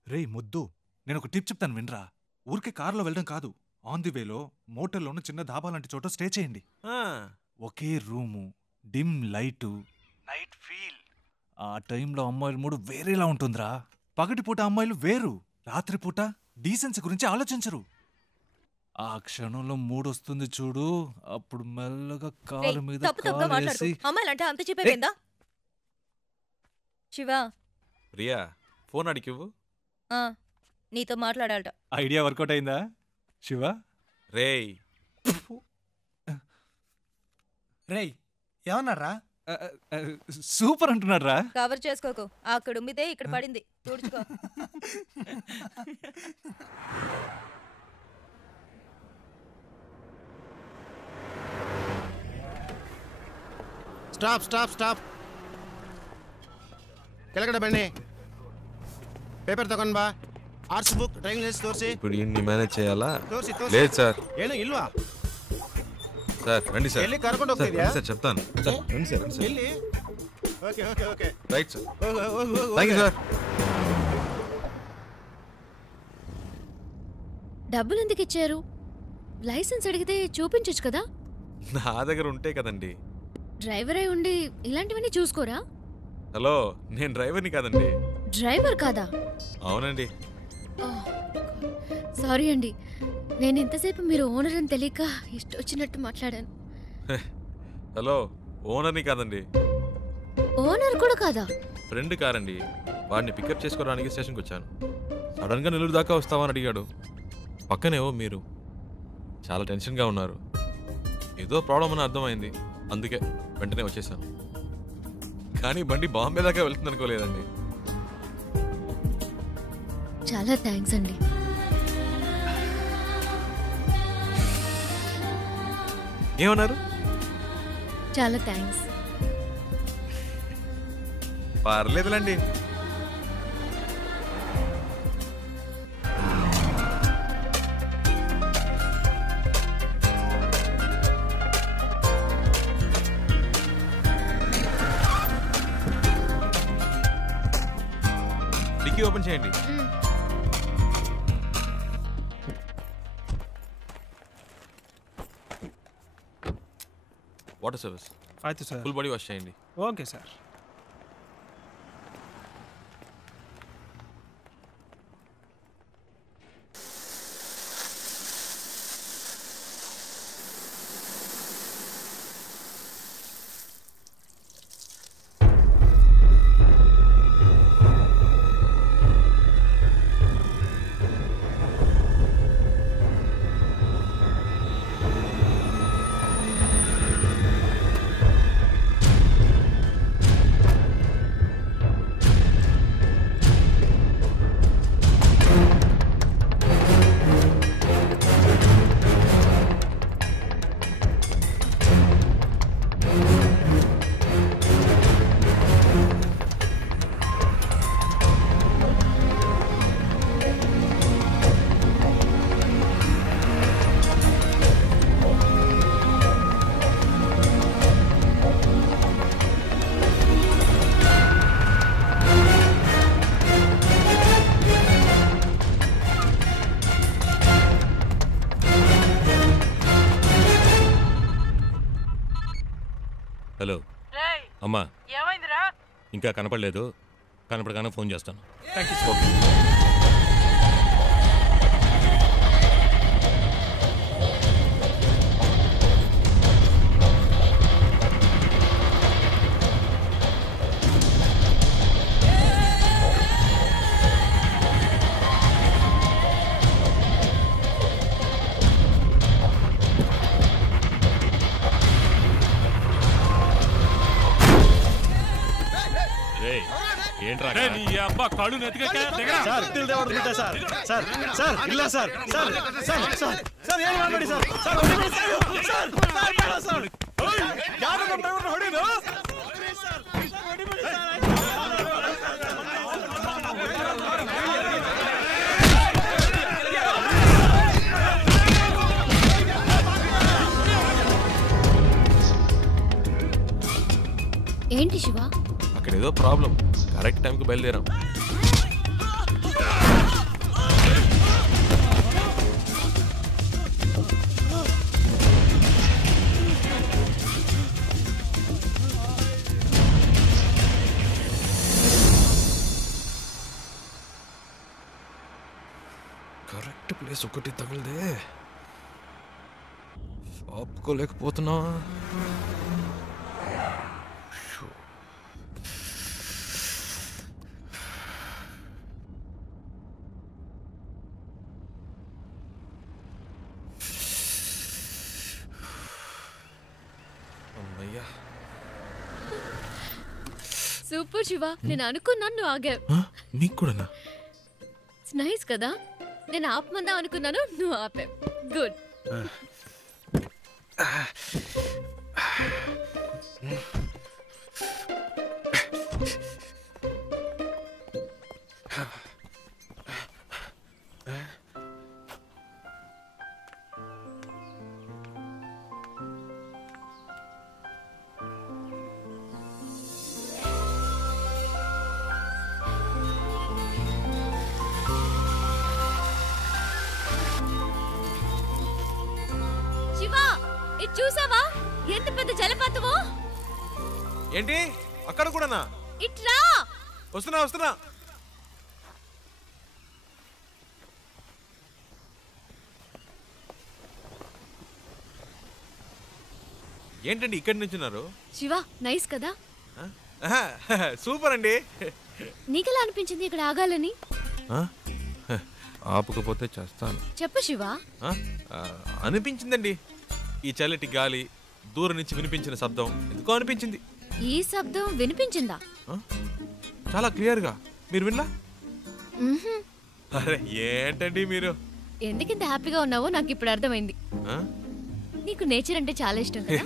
రేయ్ ముద్దు, నేను ఒక టిప్ చెప్తాను వినరా. ఊరికే కారులో వెళ్ళడం కాదు, ఆన్ ది వేలో మోటల్లోనూ చిన్న ధాబా లాంటి చోట స్టే చేయండి. ఒకే room, dim light, night feel. ఆ టైంలో అమ్మాయిల మూడు వేరేలా ఉంటుందిరా. పగటిపూట అమ్మాయిలు వేరు, రాత్రిపూట డీసెన్సీ గురించి ఆలోచించరు. ఆ క్షణంలో మూడొస్తుంది చూడు, అప్పుడు మెల్లగా కాలు మీద కాలేసి. అమ్మాయిలంటే అంత చెప్పేదా? శివా. ప్రియా, ఫోన్ అడిగివ్వు. నీతో మాట్లాడాలట. ఐడియా వర్కౌట్ అయిందా శివ? రేయ్ రేయ్, ఏమన్నారా? సూపర్ అంటున్నాడు రా. కవర్ చేసుకోకు, అక్కడ ఉమ్మితే ఇక్కడ పడింది, తుడుచుకో. Stop stop stop. కెలకడ బండి. ಪೇಪರ್ ತಗೊಂಡ್ ಬಾ. ಆರ್ಟ್ಸ್ ಬುಕ್, ಡ್ರಾಯಿಂಗ್ ಲಿಸ್ಟ್ ತೋರಿಸಿ. ఇప్పుడు ఇన్ని మేనేజ్ చేయాలా? ತೋರಿಸಿ. లేదు సార్. ಏನು ಇಲ್ವಾ? సార్ రండి సార్. ಎಲ್ಲಿ ಕರ್ಕೊಂಡು ಹೋಗ್ತಿದ್ಯಾ? సార్ చెప్తాను. సార్ రండి సార్. ಎಲ್ಲಿ? ಓಕೆ. Right sir. ಹೋಗು. Thank you sir. డబ్బులు ఎందుకు ఇచ్చారు? లైసెన్స్ అడిగితే చూపించొచ్చు కదా. నా దగ్గర ఉంటే కదండి. డ్రైవర్ అయి ఉండి ఇలాంటివన్నీ చూసుకోరా? హలో, నేను డ్రైవర్ని కాదండి. డ్రైవర్ కాదా? అవునండి. సారీ అండి, నేను ఇంతసేపు మీరు ఓనర్ అని తెలియక ఇష్టం వచ్చినట్టు మాట్లాడాను. హలో, ఓనర్ని కాదండి. ఓనర్ కూడా కాదా? ఫ్రెండ్ కారండి. వాడిని పికప్ చేసుకోవడానికి స్టేషన్కి వచ్చాను. సడన్గా నెల్లూరు దాకా వస్తామని అడిగాడు. పక్కనేవో మీరు చాలా టెన్షన్గా ఉన్నారు. ఏదో ప్రాబ్లం అని అర్థమైంది, అందుకే వెంటనే వచ్చేసాను. కానీ బండి బాంబే దాకా వెళ్తుంది అనుకోలేదండి. చాలా థ్యాంక్స్ అండి. ఏమన్నారు? చాలా థ్యాంక్స్. పర్లేదులండి. డిక్కీ ఓపెన్ చేయండి. Water service. ఆಯ್ತು సార్. ఫుల్ బాడీ వాష్ చేయండి. Okay sir. హలో అమ్మా, ఇంకా కనపడలేదు. కనపడగానే ఫోన్ చేస్తాను. కళ్ళు నెత్తిగా ఏంటి శివ? అక్కడ ఏదో ప్రాబ్లం. కరెక్ట్ టైంకి బయలుదేరాం. కరెక్ట్ ప్లేస్ ఒకటి తగిలిదే. ఆపుకోలేకపోతున్నా. సూపర్ శివ, నేను అనుకున్నాను నువ్వు ఆగావు. నీకు కూడా నైస్ కదా. నేను ఆపమందా అనుకున్నాను, నువ్వు ఆపావు. గుడ్. ఏంటి అక్కడ కూడానా? ఇట్రా. వస్తున్నా. ఏంటండి ఇక్కడ నుంచున్నారు? శివ నైస్ కదా? సూపర్ అండి. నీకెలా అనిపించింది ఇక్కడ ఆగాలని? ఆపకపోతే చేస్తాను. చెప్పు శివ. అనిపించిందండి. ఈ చల్లటి గాలి, దూరం నుంచి వినిపించిన శబ్దం ఎందుకో అనిపించింది. ఈ శబ్దం వినిపించిందా? చాలా క్లియర్గా. మీరు విన్నా? అరే ఏంటండి మీరు? ఎందుకింత హ్యాపీగా ఉన్నావో నాకు ఇప్పుడు అర్థమైంది. నీకు నేచర్ అంటే చాలా ఇష్టం కదా?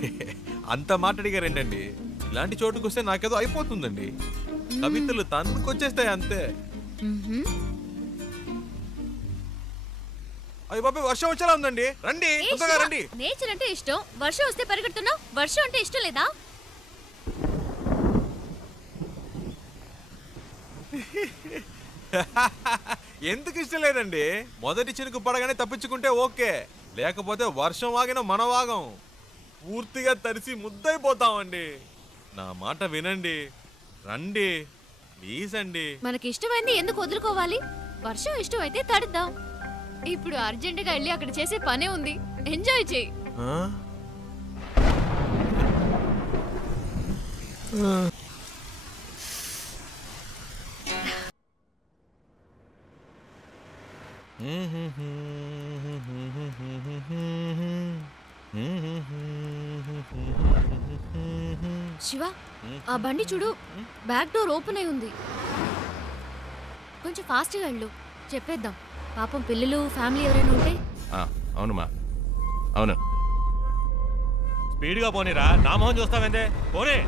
అంత మాట అడిగారేంటండి? ఇలాంటి చోటుకు వస్తే నాకేదో అయిపోతుందండి. కవితలు తన్నుకొచ్చేస్తాయి అంతే. అయ్య బాబా వర్షం వచ్చేలా ఉందండి. రండి తొందరగా రండి. నేచర్ అంటే ఇష్టం, వర్షం వస్తే పరిగెడుతున్నావు. వర్షం అంటే ఇష్టం లేదా? ఎందుకు ఇష్టం లేదండి? మొదటి చినుకు పడగానే తప్పించుకుంటే ఓకే, లేకపోతే వర్షం ఆగిన మన వాగం పూర్తిగా తడిసి ముద్దైపోతామండి. నా మాట వినండి, రండి ప్లీజ్ అండి. మనకి ఇష్టమైంది ఎందుకు వదులుకోవాలి? వర్షం ఇష్టం అయితే తడుద్దాం. ఇప్పుడు అర్జెంటుగా వెళ్ళి అక్కడ చేసే పనే ఉంది. ఎంజాయ్ చేయి. శివ ఆ బండి చూడు, బ్యాక్ డోర్ ఓపెన్ అయి ఉంది. కొంచెం ఫాస్ట్గా వెళ్ళు, చెప్పేద్దాం. పాపం పిల్లలు ఫ్యామిలీ ఎవరైనా ఉంటే. అవునుమా అవును. స్పీడ్గా పోనీరా, నా మొహం చూస్తావేందే? పోనీ.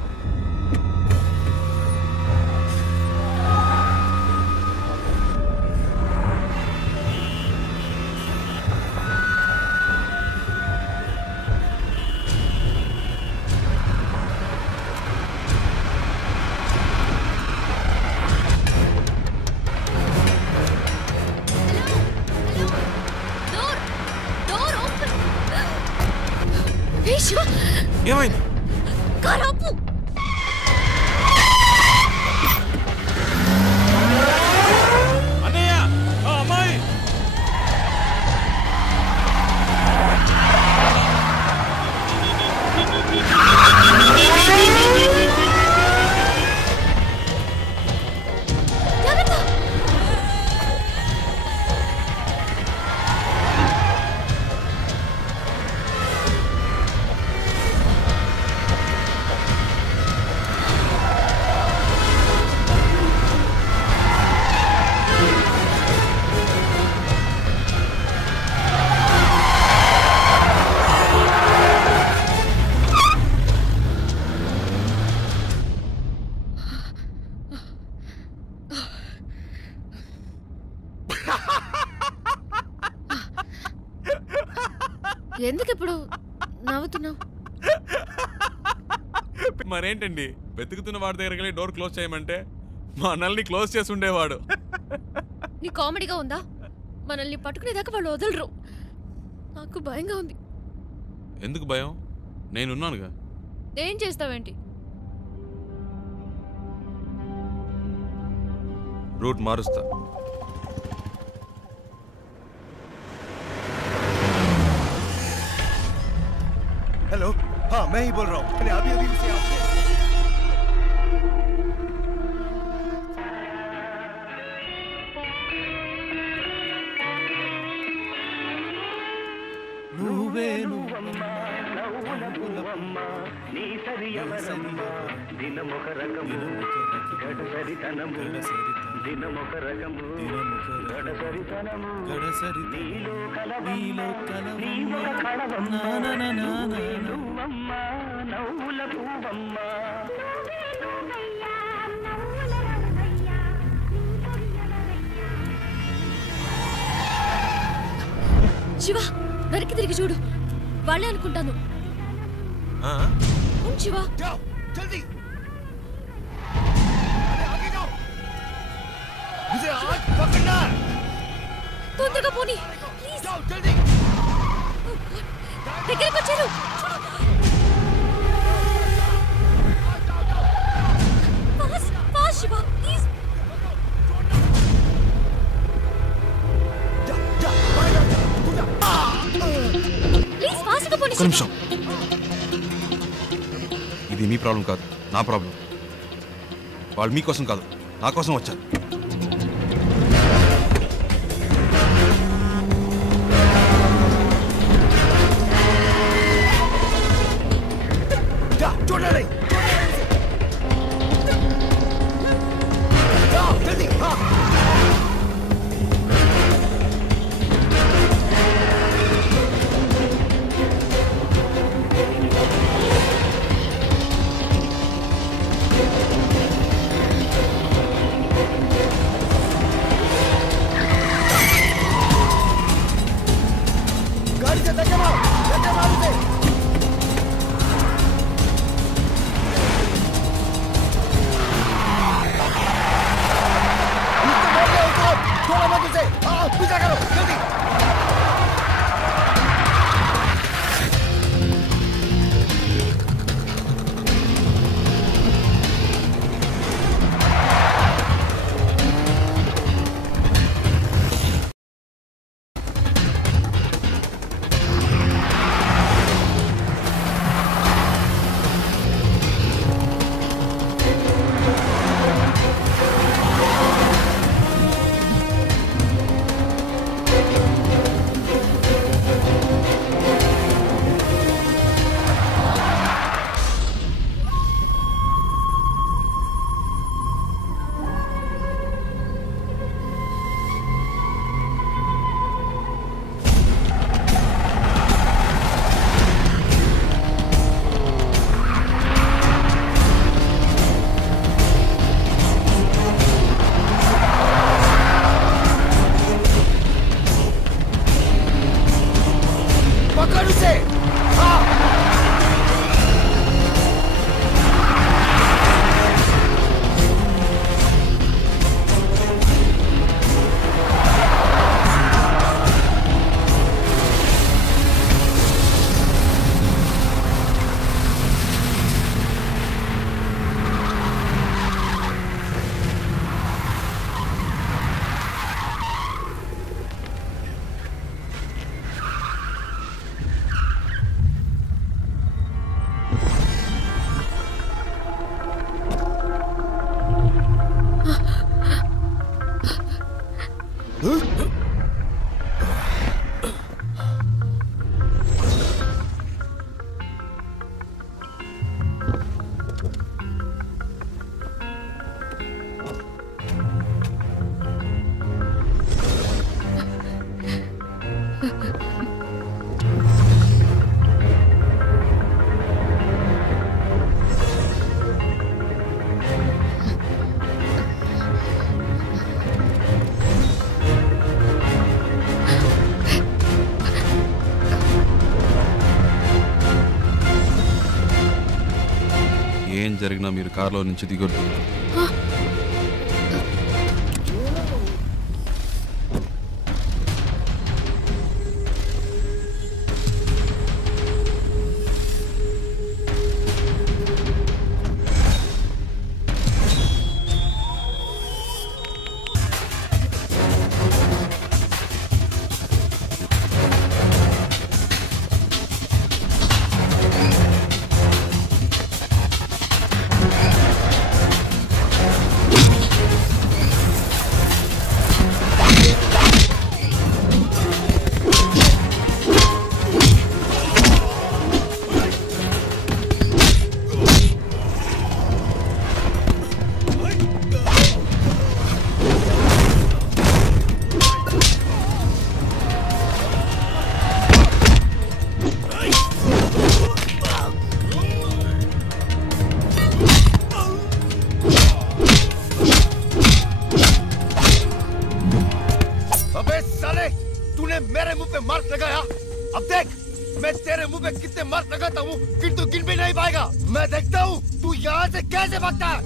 ఏమైంది? కారాపు. అన్నయ్య అమ్మాయి ఎందుకు ఇప్పుడు నవ్వుతున్నావు? మరేంటండి, వెతుకుతున్న వాడి దగ్గరికి వెళ్ళి డోర్ క్లోజ్ చేయమంటే మనల్ని క్లోజ్ చేసి ఉండేవాడు. నీ కామెడీగా ఉందా? మనల్ని పట్టుకునేదాకా వాళ్ళు వదలరు. నాకు భయంగా ఉంది. ఎందుకు భయం? నేనున్నానుగా. ఏం చేస్తావేంటి? రూట్ మారుస్తా. हेलो, हाँ मैं ही बोल रहा हूँ. मैंने अभी उसे आपसे శివ వెనక్కి తిరిగి చూడు, వాళ్ళే అనుకుంటాను. శివ जल्दी मुझे आज पकड़ना है. తొందరగా పోనీ ప్లీజ్. జల్దీ దగ్గరికి వచ్చారు. ఒక్క నిమిషం. ఇది మీ ప్రాబ్లం కాదు, నా ప్రాబ్లం. వాళ్ళు మీకోసం కాదు, నా కోసం వచ్చారు. చూడండి गाड़ी से धक्के मारो उसे। थोड़ा मत उसे, पीछा करो जल्दी। ఏం జరిగినా మీరు కారులో నుంచి దిగొద్దు. मेरे मुंह पे मार्क लगाया। अब देख मैं तेरे मुंह पे कितने मार्क लगाता हूँ फिर तू गिन भी नहीं पाएगा। मैं देखता हूँ तू यहाँ से कैसे भागता है।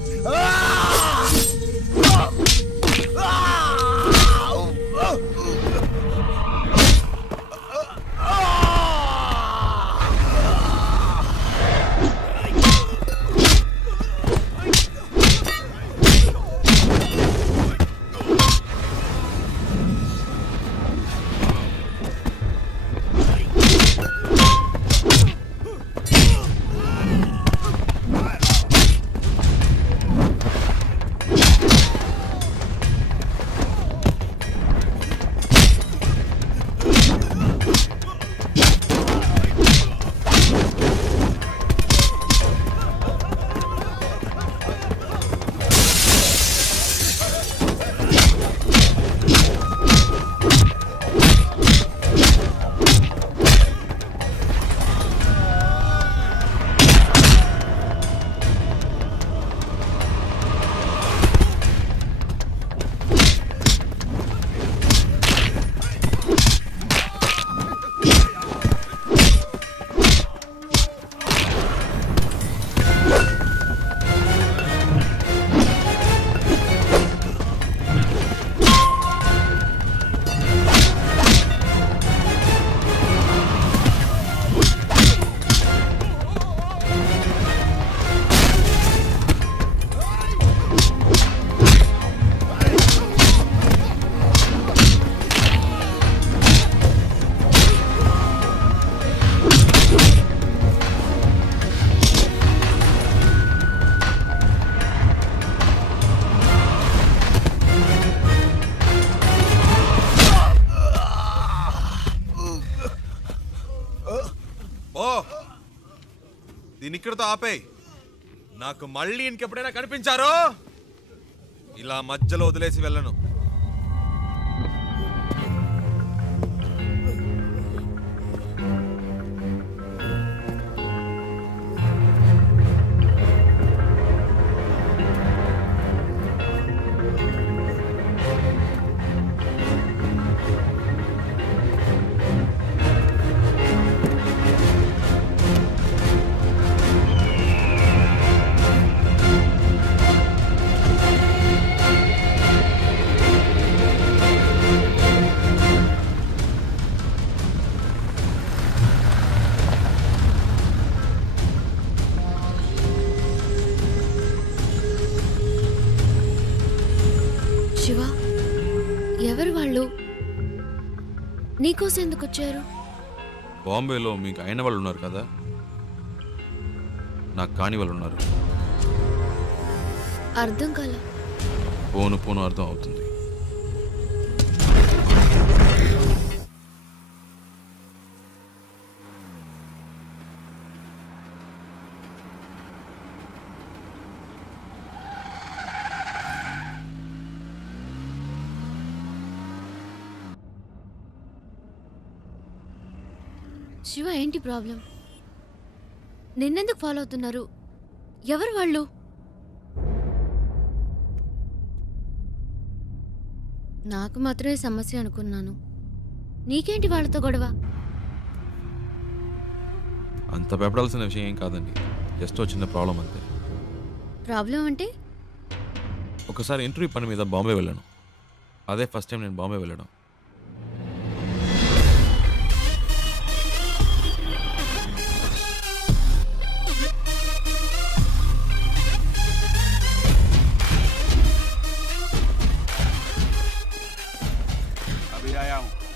ఇక్కడతో ఆపేయ్. నాకు మళ్ళీ ఇంకెప్పుడైనా కనిపించారో ఇలా మధ్యలో వదిలేసి వెళ్ళను. శివ, ఎవరు వాళ్ళు? నీకోసం ఎందుకు వచ్చారు? బాంబేలో మీకు అయిన వాళ్ళు ఉన్నారు కదా, నాకు కాని వాళ్ళు ఉన్నారు. అర్థం కాల. పోను పోను అర్థం అవుతుంది. శివ, ఏంటి ప్రాబ్లం? నిన్నెందుకు ఫాలో అవుతున్నారు? ఎవరు వాళ్ళు? నాకు మాత్రమే సమస్య అనుకున్నాను. నీకేంటి వాళ్ళతో గొడవ? అంత భయపడాల్సిన విషయం ఏం కాదండి, జస్ట్ ఒక చిన్న ప్రాబ్లం అంతే. ప్రాబ్లం అంటే? ఒకసారి ఇంటర్వ్యూ పని మీద బాంబే వెళ్ళాను. అదే ఫస్ట్ టైం నేను బాంబే వెళ్ళడం.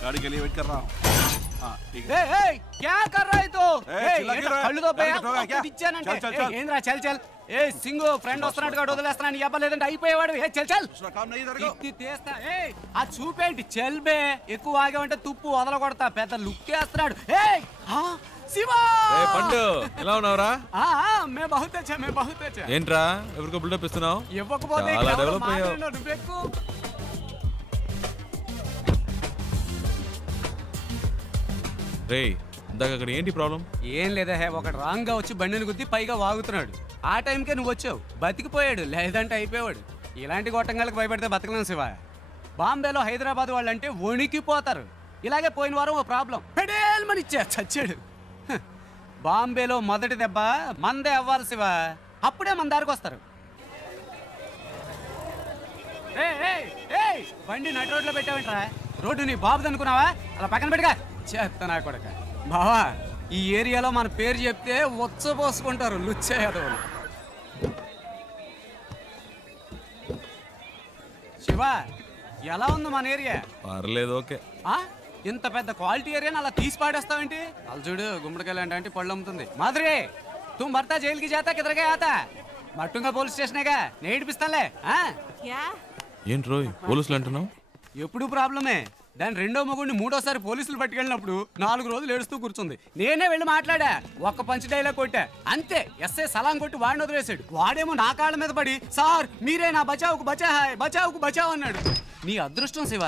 गाड़ी के लिए वेट कर रहा हूँ। हाँ ठीक है। क्या कर रहा है तो? కళ్ళు ఏంద్రా చల్ చల్. ఏ సింగు ఫ్రెండ్ వస్తున్నట్టుగా వదిలేస్తున్నాను. ఇవ్వలేదంటే అయిపోయేవాడు. ఏ చల్ చల్. తీస్తా. ఆ చూపేంటి చెల్బే. ఎక్కువ ఆగామంటే తుప్పు వదలకొడతా. పెద్ద లుక్ వేస్తున్నాడు. శివా పండు ఎలా ఉన్నావురా? మే బహుత్ అచ్చా, మే బహుత్ అచ్చా. ఏంట్రా ఎవరికో బిల్డప్ ఇస్తున్నావు? ఇవ్వకపోతే చాలా డెవలప్ అయ్యావు. నువ్వెక్కు. రే ఇందాక అక్కడ ఏంటి ప్రాబ్లం? ఏం లేదా, ఒకడు రాంగ్ గా వచ్చి బండిని గుద్ది పైగా వాగుతున్నాడు. ఆ టైంకే నువ్వు వచ్చావు, బతికిపోయాడు. లేదంటే అయిపోయాడు. ఇలాంటి గొట్టంగాలకు భయపడితే బతకలేను శివ. బాంబేలో హైదరాబాద్ వాళ్ళంటే వణికిపోతారు. ఇలాగే పోయిన వారం ఓ ప్రాబ్లం పెడేల్మని ఇచ్చా, చచ్చాడు. బాంబేలో మొదటి దెబ్బ మందే అవ్వాలి శివ, అప్పుడే మన దారికి వస్తారు. బండి నడి రోడ్లో పెట్టావంటరా? రోడ్డు నీ బాబుది అనుకున్నావా? అలా పక్కన పెట్టుగా. చేస్తా కొడక. బావా, ఈ ఏరియాలో మన పేరు చెప్తే ఉచ్చపోసుకుంటారు లుచ్చే యాదవులు. శివ, ఎలా ఉంది మన ఏరియా? పర్లేదు, ఓకే. ఇంత పెద్ద క్వాలిటీ ఏరియాని అలా తీసి పాడేస్తావేంటి? అలా చూడు, గుమ్మడికాయలు అంటే పళ్ళు అమ్ముతుంది. మాధురి, తుమ్ భర్తా జైలుకి జాతా కిదరగా ఆతా? మట్టుంగా పోలీస్ స్టేషనేగా, నేను ఏడిపిస్తానులే. ఏంటి రోయ్ పోలీసులు అంటున్నావు? ఎప్పుడు ప్రాబ్లమే. దాని రెండో మొగుడిని మూడోసారి పోలీసులు పట్టుకెళ్ళినప్పుడు 4 రోజులు ఏడుస్తూ కూర్చుంది. నేనే వెళ్ళి మాట్లాడా, ఒక్క పంచ్ డైలాగ్ కొట్టా, అంతే. ఎస్ఐ సలాం కొట్టి వాడిని వదిలేశాడు. వాడేమో నా కాళ్ళ మీద పడి, సార్ మీరే నా బచావుకు బచాహాయ్, బచావుకు బచావ్ అన్నాడు. నీ అదృష్టం శివ,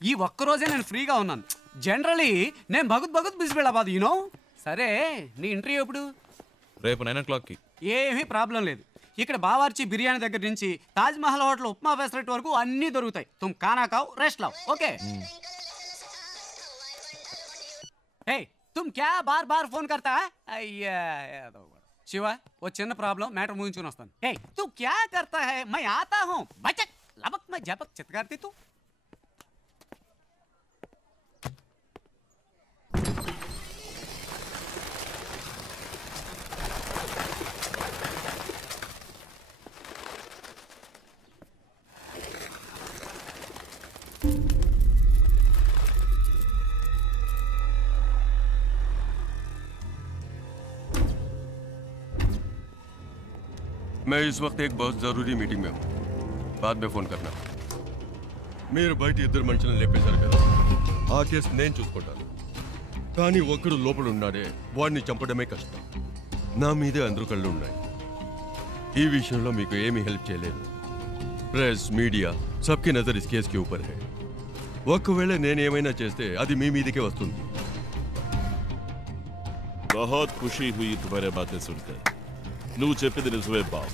ఈ ఒక్కరోజే నేను ఫ్రీగా ఉన్నాను. జనరలీ నేను భగత్ బిజీ వెళ్ళబాదు, యూనో. సరే, నీ ఇంటర్వ్యూ ఎప్పుడు? రేపు 9 o'clockకి. ఏమీ ప్రాబ్లం లేదు. ఇక్కడ బావార్చి బిర్యానీ దగ్గర నుంచి తాజ్ మహల్ హోటల్ ఉప్మా పెసరెట్ వరకు అన్నీ దొరుకుతాయి. తుమ్ ఖానా ఖావ్, రెస్ట్ లవ్, ఓకే? ఏ తుమ్ క్యా బార్ బార్ ఫోన్ కర్తా? అయ్యా శివ, ఓ చిన్న ప్రాబ్లం, మ్యాటర్ ముగించుకుని వస్తాను. ఏ తు క్యా కర్తా హై? మై ఆతా హూ, బచక్ లబక్ మై జబక్ చిత్కార్తి తు. मैं इस वक्त एक बहुत ज़रूरी मीटिंग में हूँ, बाद में फ़ोन करना. మీరు బయట ఇద్దరు మనుషులను లేపేశారు కదా, ఆ కేసు నేను చూసుకుంటాను. కానీ ఒక్కడు లోపల ఉన్నాడే, వాడిని చంపడమే కష్టం. నా మీదే అందరూ కళ్ళు ఉన్నాయి. ఈ విషయంలో మీకు ఏమీ హెల్ప్ చేయలేదు. Press media సబ్కి Nazar is case కి ఊపర్ హై. ఒకవేళ నేనేమైనా చేస్తే అది మీ మీదకే వస్తుంది. बहुत खुशी हुई तुम्हारे बातें सुनकर. నువ్వు చెప్పింది నిజమే బాబు.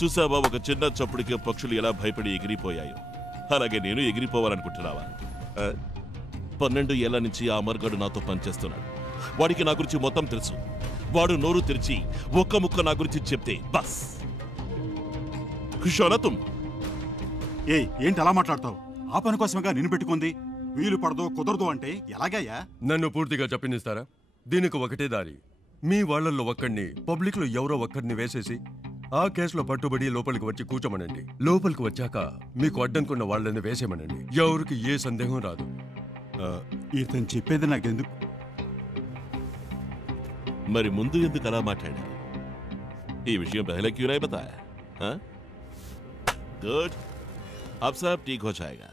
చూసావా ఒక చిన్న చప్పుడికి పక్షులు ఎలా భయపడి ఎగిరిపోయాయో అలాగే నేను ఎగిరిపోవాలనుకుంటున్నావా? 12 ఏళ్ల నుంచి ఆ అమర్గాడు నాతో పనిచేస్తున్నాడు. వాడికి నా గురించి మొత్తం తెలుసు. వాడు నోరు తెరిచి ఒక్క ముక్క నా గురించి చెప్తే బస్ ఖుషోనా తుమ్. ఏంటి అలా మాట్లాడతావు? ఆ పని కోసమేగా నిన్ను పెట్టుకుంది. వీలు పడదో కుదరదు అంటే ఎలాగయ్యా? నన్ను పూర్తిగా చెప్పనిస్తారా? దీనికి ఒకటే దారి. మీ వాళ్ళల్లో ఒక్కడిని పబ్లిక్లో ఎవరో ఒక్కడిని వేసేసి ఆ కేసులో పట్టుబడి లోపలికి వచ్చి కూర్చోమనండి. లోపలికి వచ్చాక మీకు అడ్డంకున్న వాళ్ళని వేసేమనండి. ఎవరికి ఏ సందేహం రాదు. ఇతను చెప్పేది నాకెందుకు? మరి ముందు ఎందుకు అలా మాట్లాడా? ఈ విషయం పहले क्यों नहीं बताया? हाँ? गुड, अब सब ठीक हो जाएगा.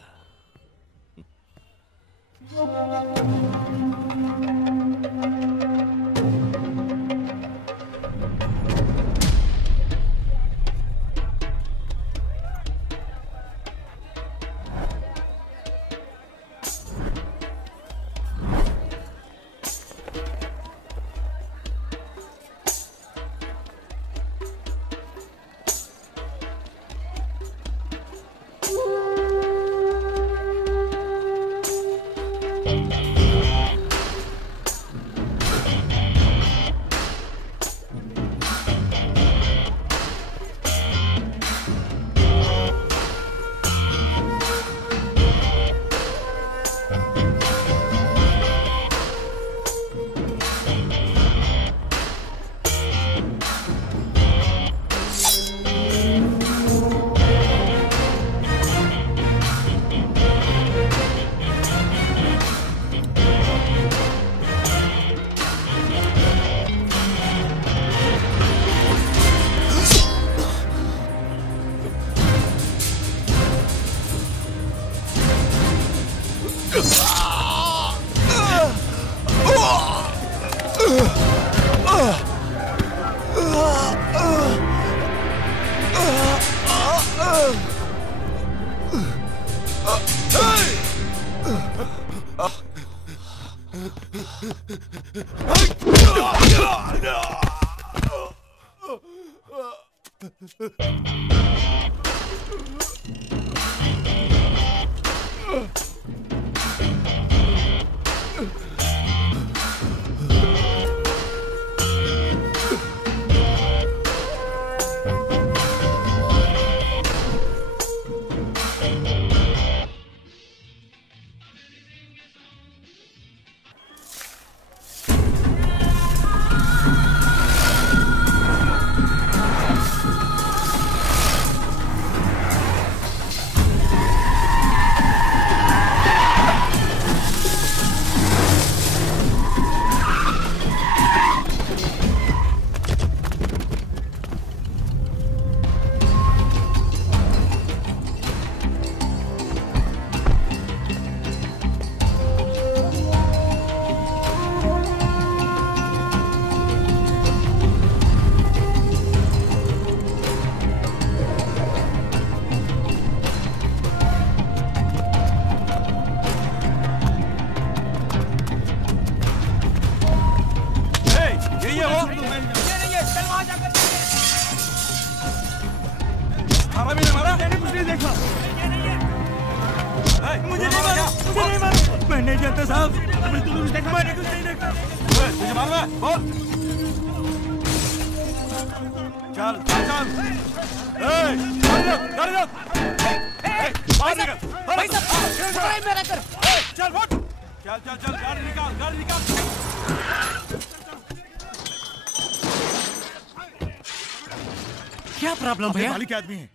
क्या प्रॉब्लम भैया? मालिक आदमी है.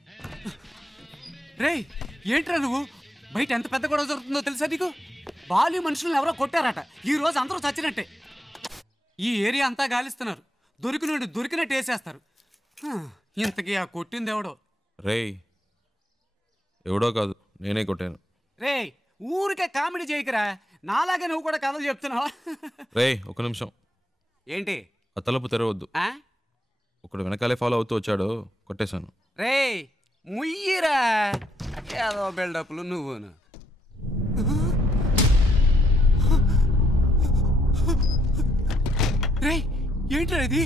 రే ఏంట్రా నువ్వు? బయట ఎంత పెద్ద గొడవ జరుగుతుందో తెలుసా నీకు? బాలి మనుషులను ఎవరో కొట్టారట. ఈ రోజు అందరూ చచ్చినట్టే. ఈ ఏరియా అంతా గాలిస్తున్నారు. దొరికినట్టు వేసేస్తారు. ఇంతకీ ఆ కొట్టింది ఎవడో? రేయ్ ఎవడో కాదు, నేనే కొట్టాను. రే ఊరికే కామెడీ చేయకరా. నాలాగే నువ్వు కూడా కథలు చెప్తున్నావా? రేయ్ ఒక నిమిషం. ఏంటి ఆ తలుపు తెరవద్దు. ఒకడు వెనకాలే ఫాలో అవుతూ వచ్చాడు, కొట్టేశాను. రే ముయ్యిరా, ఏదో బిల్డప్లు నువ్వును. రే ఏంట్రా ఇది,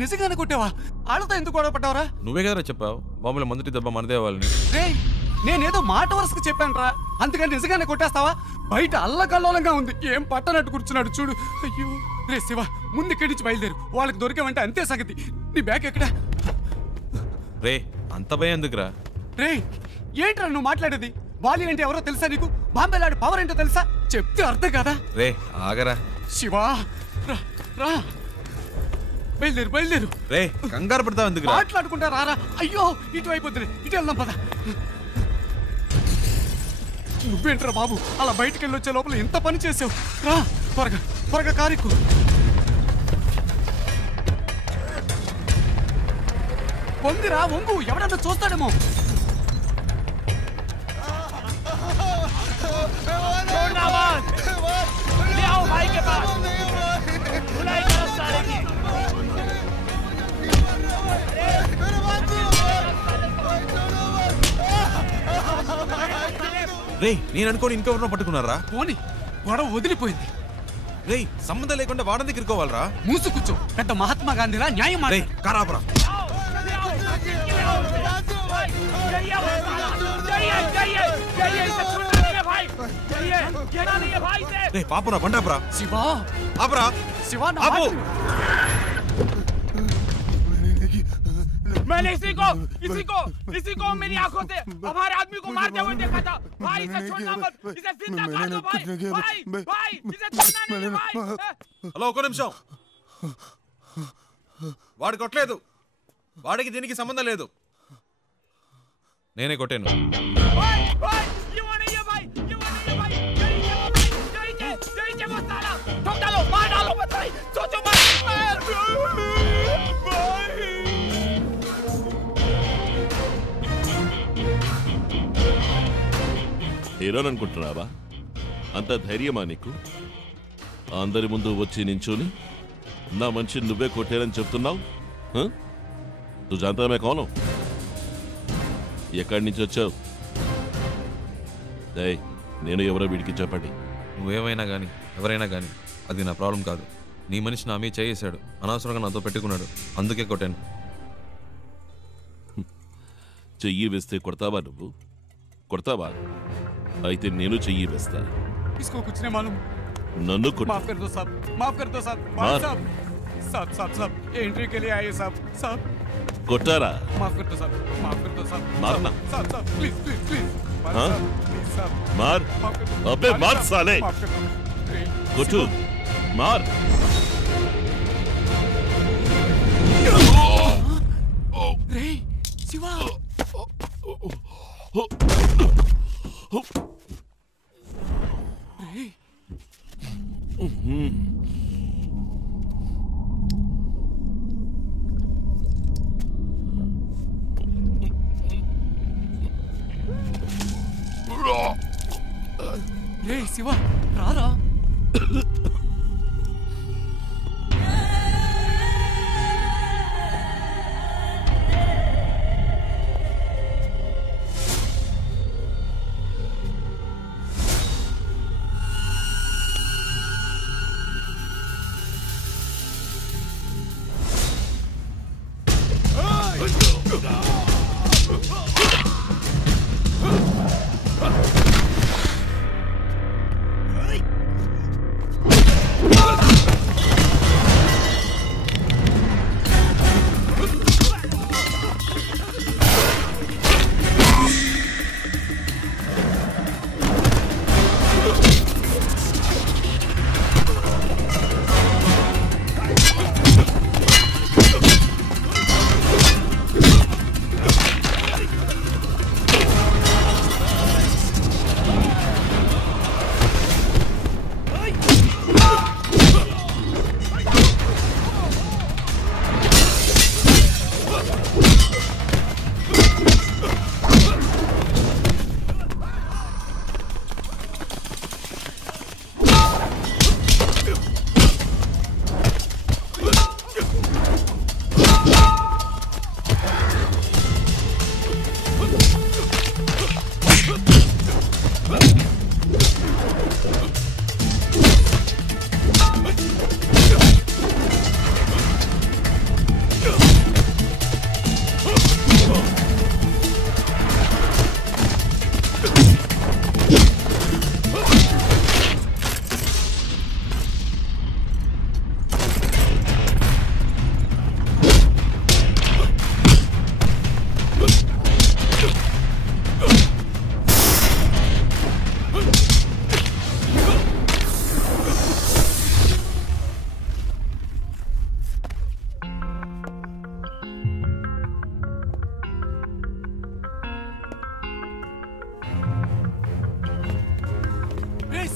నిజంగానే కొట్టావా? వాళ్ళతో ఎందుకు గొడవ పడ్డావరా? నువ్వే కదరా చెప్పావు బాంబులో మొదటి దెబ్బ మనదే వాళ్ళని. రే నేనేదో మాట వరుసకు చెప్పాను రా, అందుకని నిజంగానే కొట్టేస్తావా? బయట అల్లకల్లోలంగా ఉంది, ఏం పట్టనట్టు కూర్చున్నాడు చూడు. అయ్యో రే శివ, ముందు ఇక్కడి నుంచి బయలుదేరు, వాళ్ళకి దొరికామంటే అంతే సంగతి. నీ బ్యాగ్ ఎక్కడా? రే అంత భయం ఎందుకురా? రే ఏంట్రా నువ్వు మాట్లాడేది? బాలి అంటే ఎవరో తెలుసా నీకు? బాంబేలాడి పవర్ ఏంటో తెలుసా? చెప్తే అర్థం కదా. రే ఆగరా శివా, రా రా, బయలుదేరు బయలుదేరు. రే కంగారు పడతావు ఎందుకు? మాట్లాడుకుంటా రారా. అయ్యో ఇటు అయిపోతుంది, ఇటు వెళ్దాం పద. నువ్వేంట్రా బాబు అలా బయటికి వెళ్ళి వచ్చే లోపల ఎంత పని చేసావు? రా త్వరగా త్వరగా కారెక్కు. వంగిరా వంగు, ఎవడన్నా చూస్తాడేమో. రే నేను అనుకోని ఇంకెవరినో పట్టుకున్నారా? పోనీ గొడవ వదిలిపోయింది. రే సంబంధం లేకుండా వాడని దగ్గరికి పోవాలరా? మూసు కూర్చో, పెద్ద మహాత్మా గాంధీలా న్యాయం మాట. కారాపరా రే పాపురా బండాపురా. శివా ఆపరా శివా, ఆపు. मैंने इसी को मेरी आंखों से हमारे आदमी को मारते हुए देखा था। भाई इसे छोड़ना मत, इसे जिंदा काट दो भाई, भाई इसे छोड़ना नहीं भाई। హలో ఒక్క నిమిషం. వాడు కొట్టలేదు, వాడికి దీనికి సంబంధం లేదు, నేనే కొట్టాను. హీరోని అనుకుంటున్నావా? అంత ధైర్యమా నీకు? అందరి ముందు వచ్చి నించోని నా మనిషిని నువ్వే కొట్టారని చెప్తున్నావు? నువ్వు జాంతా మే కౌను? ఎక్కడి నుంచి వచ్చావు? నేను ఎవరో వీడికి చెప్పండి. నువ్వేమైనా కానీ ఎవరైనా కానీ అది నా ప్రాబ్లం కాదు. నీ మనిషి నా మీద చేసాడు, అనవసరంగా నాతో పెట్టుకున్నాడు, అందుకే కొట్టాను. చెయ్యి వేస్తే కొడతావా? నువ్వు కొడతావా? అయితే నేను చెయ్యి వేస్తా. इसको कुछ नहीं मालूम, नन्नू को माफ कर दो साहब, माफ कर दो साहब, भाई साहब, साहब साहब साहब एंट्री के लिए आए साहब, साहब कोटारा माफ कर दो साहब, माफ कर दो साहब, मारना साहब साहब प्लीज प्लीज प्लीज, हाँ प्लीज साहब मार, अबे मार साले, कोटू मार. रे शिवा రే శివ రారా.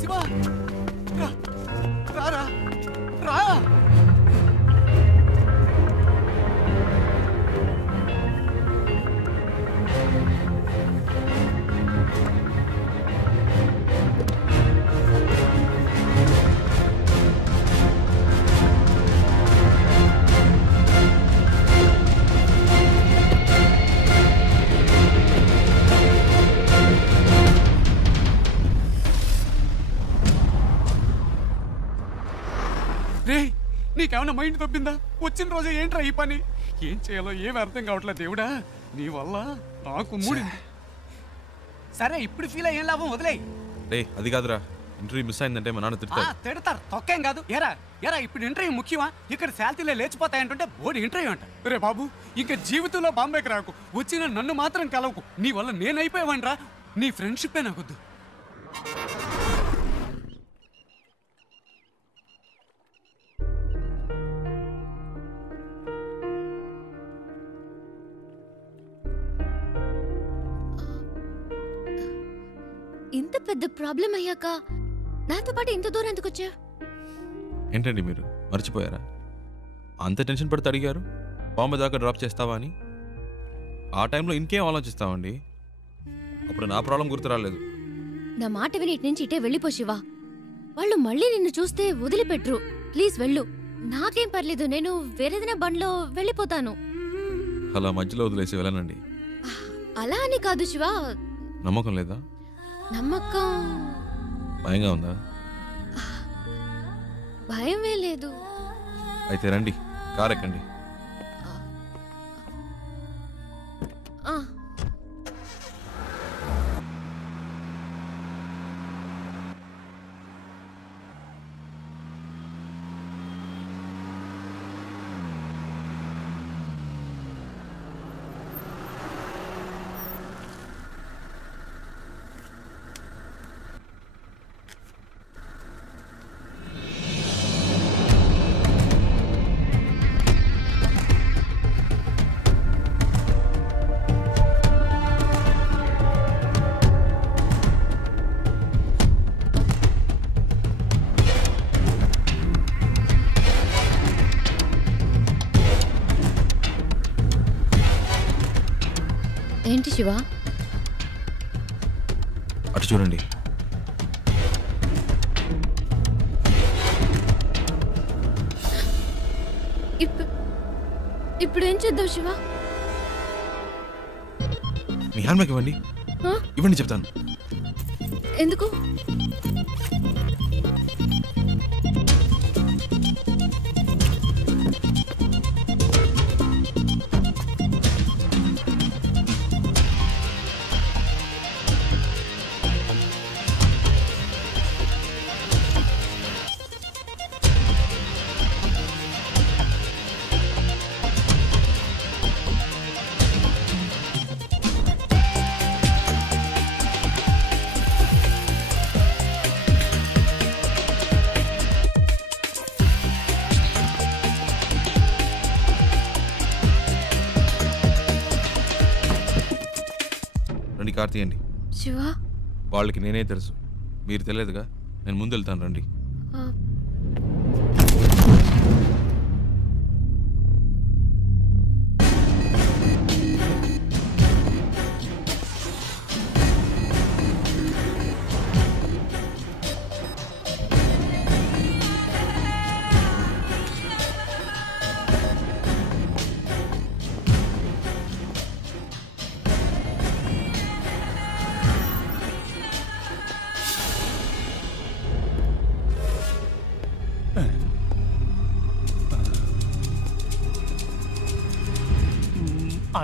శివ రా రా రా రే నీకేమన్నా మైండ్ తప్పిందా? వచ్చిన రోజే ఏంట్రా ఈ పని? ఏం చేయాలో ఏమి అర్థం కావట్లేదు దేవుడా, నీ వల్ల నాకు మూడింది. సరే ఇప్పుడు ఫీల్ అయ్యేం లాభం, వదిలే. రే అది కాదురా, ఇంటర్వ్యూ మిస్ అయిందంటే మా నాన్న తిడతారు. తిడతారు, తొక్కేం కాదు. ఎరా ఎరా ఇప్పుడు ఇంటర్వ్యూ ముఖ్యమా? ఇక్కడ శాలరీలే లేచిపోతాయంటుంటే బోర్డు ఇంటర్వ్యూ అంట. రే బాబు, ఇంకా జీవితంలో బాంబేకి రాకు, వచ్చిన నన్ను మాత్రం కలవకు. నీ వల్ల నేనైపోయావనరా, నీ ఫ్రెండ్షిప్పే నాకొద్దు. ఇంత పెద్ద ప్రాబ్లం అయ్యాక నాతో పాటు ఇంత దూరం ఎందుకు వచ్చా? ఏంటండి మీరు మర్చిపోయారా? అంత టెన్షన్ పడితే అడిగారు బాంబే దాకా డ్రాప్ చేస్తావా అని. ఆ టైంలో ఇంకేం ఆలోచిస్తామండి, అప్పుడు నా ప్రాబ్లం గుర్తు రాలేదు. నా మాట విని ఇటు నుంచి ఇటే వెళ్ళిపో శివ. వాళ్ళు మళ్ళీ నిన్ను చూస్తే వదిలిపెట్టరు. ప్లీజ్ వెళ్ళు. నాకేం పర్లేదు, నేను వేరేదైనా బండ్లో వెళ్ళిపోతాను. అలా మధ్యలో వదిలేసి వెళ్ళనండి. అలా అని కాదు శివ. నమ్మకం లేదా? నమ్మకం. భయంగా ఉందా? భయమే లేదు. అయితే రండి, కార్ ఎక్కండి. ఏంటి శివ? అటు చూడండి. ఇప్పుడు ఏం చేద్దాం శివ? మీ హ్యాండ్ బ్యాగ్ ఇవ్వండి. ఇవ్వండి చెప్తాను. ఎందుకు? కార్ తీయండి. శివ, వాళ్ళకి నేనే తెలుసు, మీరు తెలియదుగా. నేను ముందు వెళ్తాను, రండి.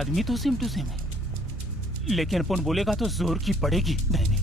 आदमी तो सेम टू सेम है, लेकिन अपन बोलेगा तो जोर की पड़ेगी। नहीं नहीं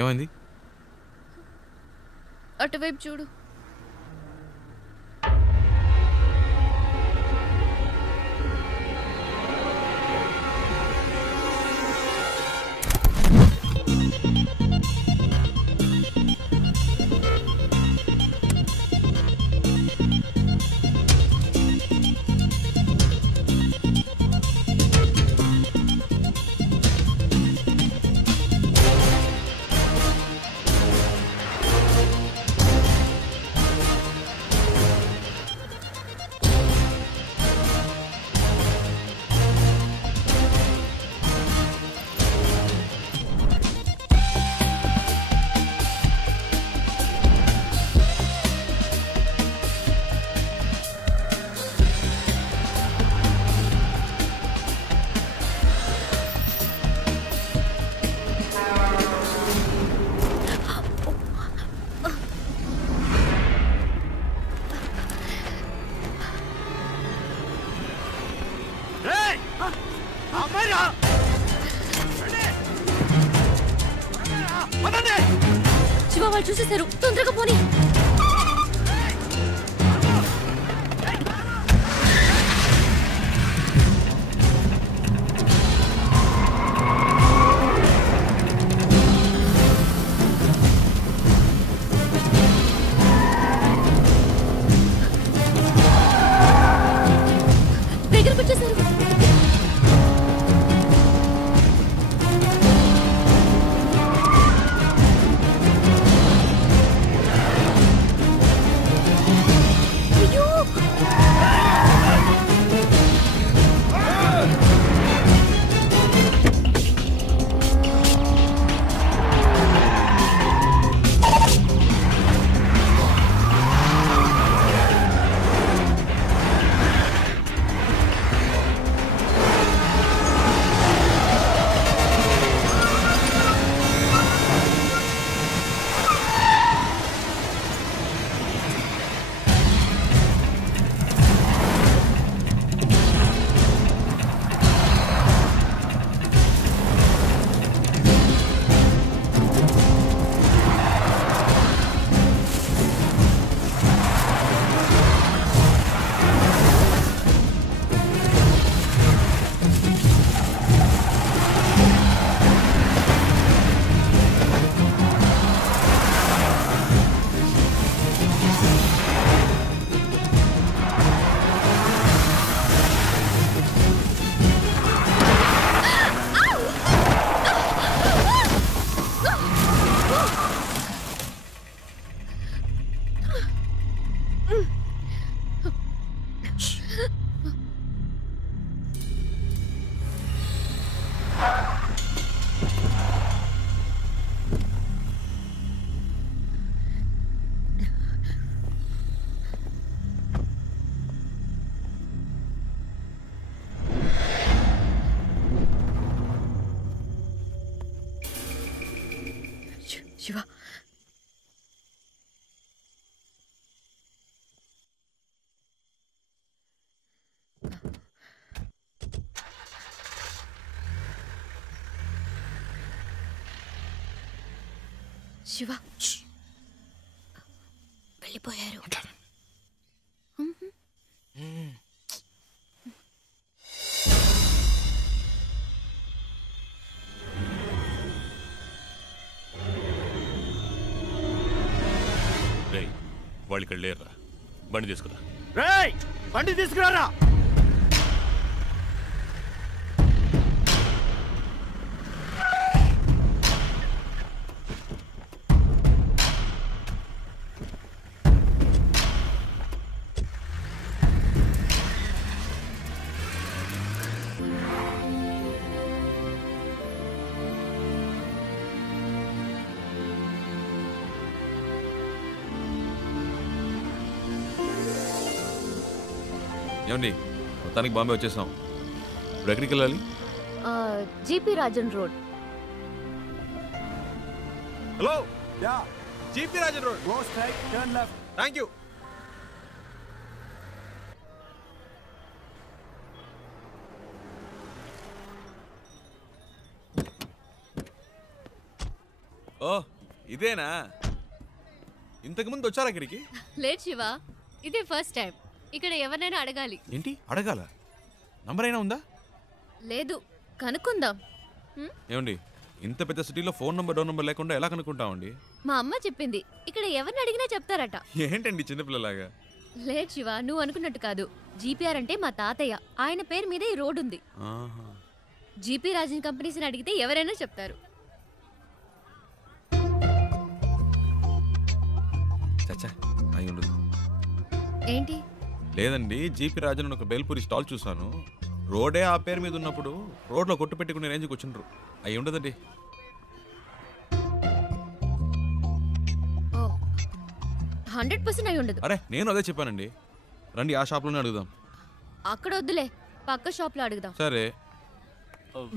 ఏమైంది? అటువైపు చూడు. శివ వాళ్ళు చూసేశారు, తొందరగా పోనీ. దగ్గరకు వచ్చేసారు. శివ శివ వెళ్ళిపోయారు. వాళ్ళు ఇక్కడ లేరురా. బండి తీసుకురా. రేయ్ బండి తీసుకురారా. ఏమండి, మొత్తానికి బాంబే వచ్చేసాం. ఇప్పుడు ఎక్కడికి వెళ్ళాలి? GP Rajan road. Hello, yeah GP Rajan road. Go straight, turn left. Thank you. Oh ఇదేనా? ఇంతకు ముందు వచ్చారా ఇక్కడికి? లేదు శివ, ఇదే ఫస్ట్ టైం. ఇక్కడ ఎవరినైనా అడగాలి. ఏంటి అడగాల? నంబర్ అయినా ఉందా? లేదు, కనుక్కుందాం. ఏమండి, ఇంత పెద్ద సిటీలో ఫోన్ నంబర్ డోర్ నంబర్ లేకుండా ఎలా కనుక్కుంటామండి? మా అమ్మ చెప్పింది, ఇక్కడ ఎవరిని అడిగినా చెప్తారట. ఏంటండి చిన్నపిల్లలాగా? లేదు శివ, నువ్వు అనుకున్నట్టు కాదు. జీపీఆర్ అంటే మా తాతయ్య, ఆయన పేరు మీద ఈ రోడ్ ఉంది. జీపీ రాజన్ కంపెనీస్ని అడిగితే ఎవరైనా చెప్తారు. చచ్చా అయి ఉండదు. ఏంటి? లేదండి, జీపీ రాజన్ ఒక బేల్పూరి స్టాల్ చూసాను. రోడే ఆ పేరు మీద ఉన్నప్పుడు రోడ్లో కొట్టు పెట్టుకునే రేంజ్కి వచ్చిండ్రు. అయి ఉండదండి. 100% అయి ఉండదు. అరే నేను అదే చెప్పానండి. రండి ఆ షాప్లోనే అడుగుదాం. అక్కడ వద్దులే, పక్క షాప్ లో అడుగుదాం. సరే.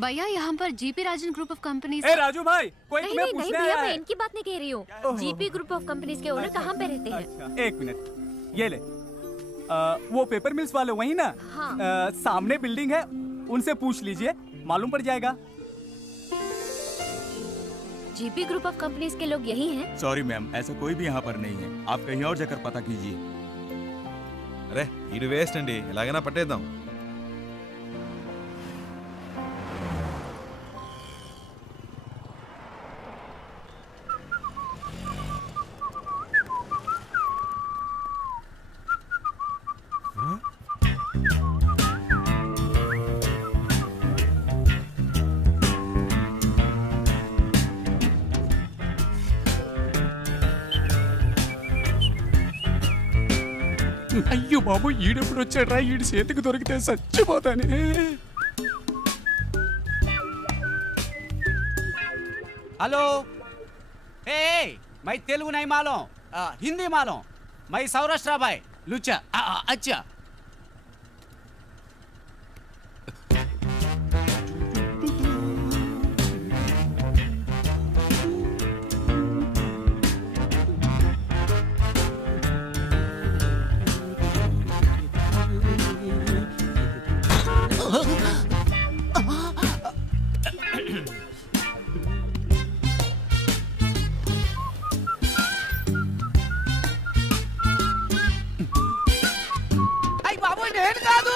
भैया यहाँ पर GP Rajan group of companies. ए राजू भाई, कोई तुम्हें नहीं पूछने भैया, आया मैं है। इनकी बात नहीं कह रही हूँ। जीपी ग्रुप ऑफ कंपनीज के ओनर कहाँ पे रहते हैं? एक मिनट, ये ले। वो पेपर मिल्स वाले वही ना? हाँ। सामने बिल्डिंग है, उनसे पूछ लीजिए, मालूम पड़ जाएगा। जीपी ग्रुप ऑफ कंपनीज के लोग यही हैं? सॉरी मैम, ऐसा कोई भी यहाँ पर नहीं है, आप कहीं और जाकर पता कीजिए। అరే ఇది వేస్ట్ అండి, ఎలాగైనా పట్టేద్దాం. అయ్యో బాబు, ఈడెప్పుడు వచ్చాడ్రా? ఈడి చేతికి దొరికితే చచ్చిపోతానే. हेलो, ए मैं तेलुगु नहीं मालूम, हिंदी मालूम, मैं सौराष्ट्र भाई लुच्चा। अच्छा బాబు నేను కాదు.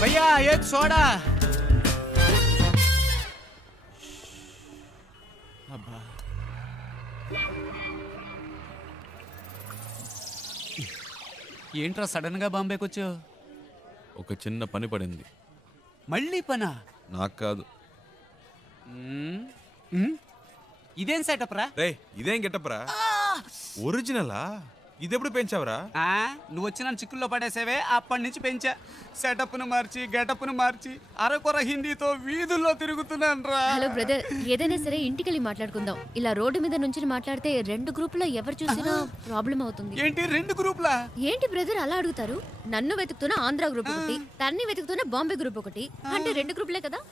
भैया एक सोडा. అబ్బా ఏంట్రా సడన్ గా బాంబేకి వచ్చావు? ఒక చిన్న పని పడింది. మళ్ళీ పనా? నాకు కాదు. ఇదేం సెటప్ రా? రే ఇదేం గెటప్ రా? ఒరిజినలా? ఇదెప్పుడు పెంచావురా? నువ్వు వచ్చిన చిక్కుల్లో పడేసేవే, అప్పటి నుంచి పెంచా. సెటప్ను మార్చి గెటప్ను మార్చి అరకొర హిందీతో వీధుల్లో తిరుగుతున్నాను రా. హలో బ్రదర్, ఏదైనా సరే ఇంటికెళ్ళి మాట్లాడుకుందాం. ఇలా రోడ్డు మీద నుంచి మాట్లాడితే రెండు గ్రూపులో ఎవరు చూసినా ప్రాబ్లం అవుతుంది. ఏంటి రెండు గ్రూపులా? ఏంటి బ్రదర్ అలా అడుగుతారు? నన్ను వెతుకుతున్న ఆంధ్ర గ్రూప్ ఒకటి, తన్ని వెతుకుతున్న బాంబే గ్రూప్ ఒకటి, అంటే రెండు గ్రూపులే కదా.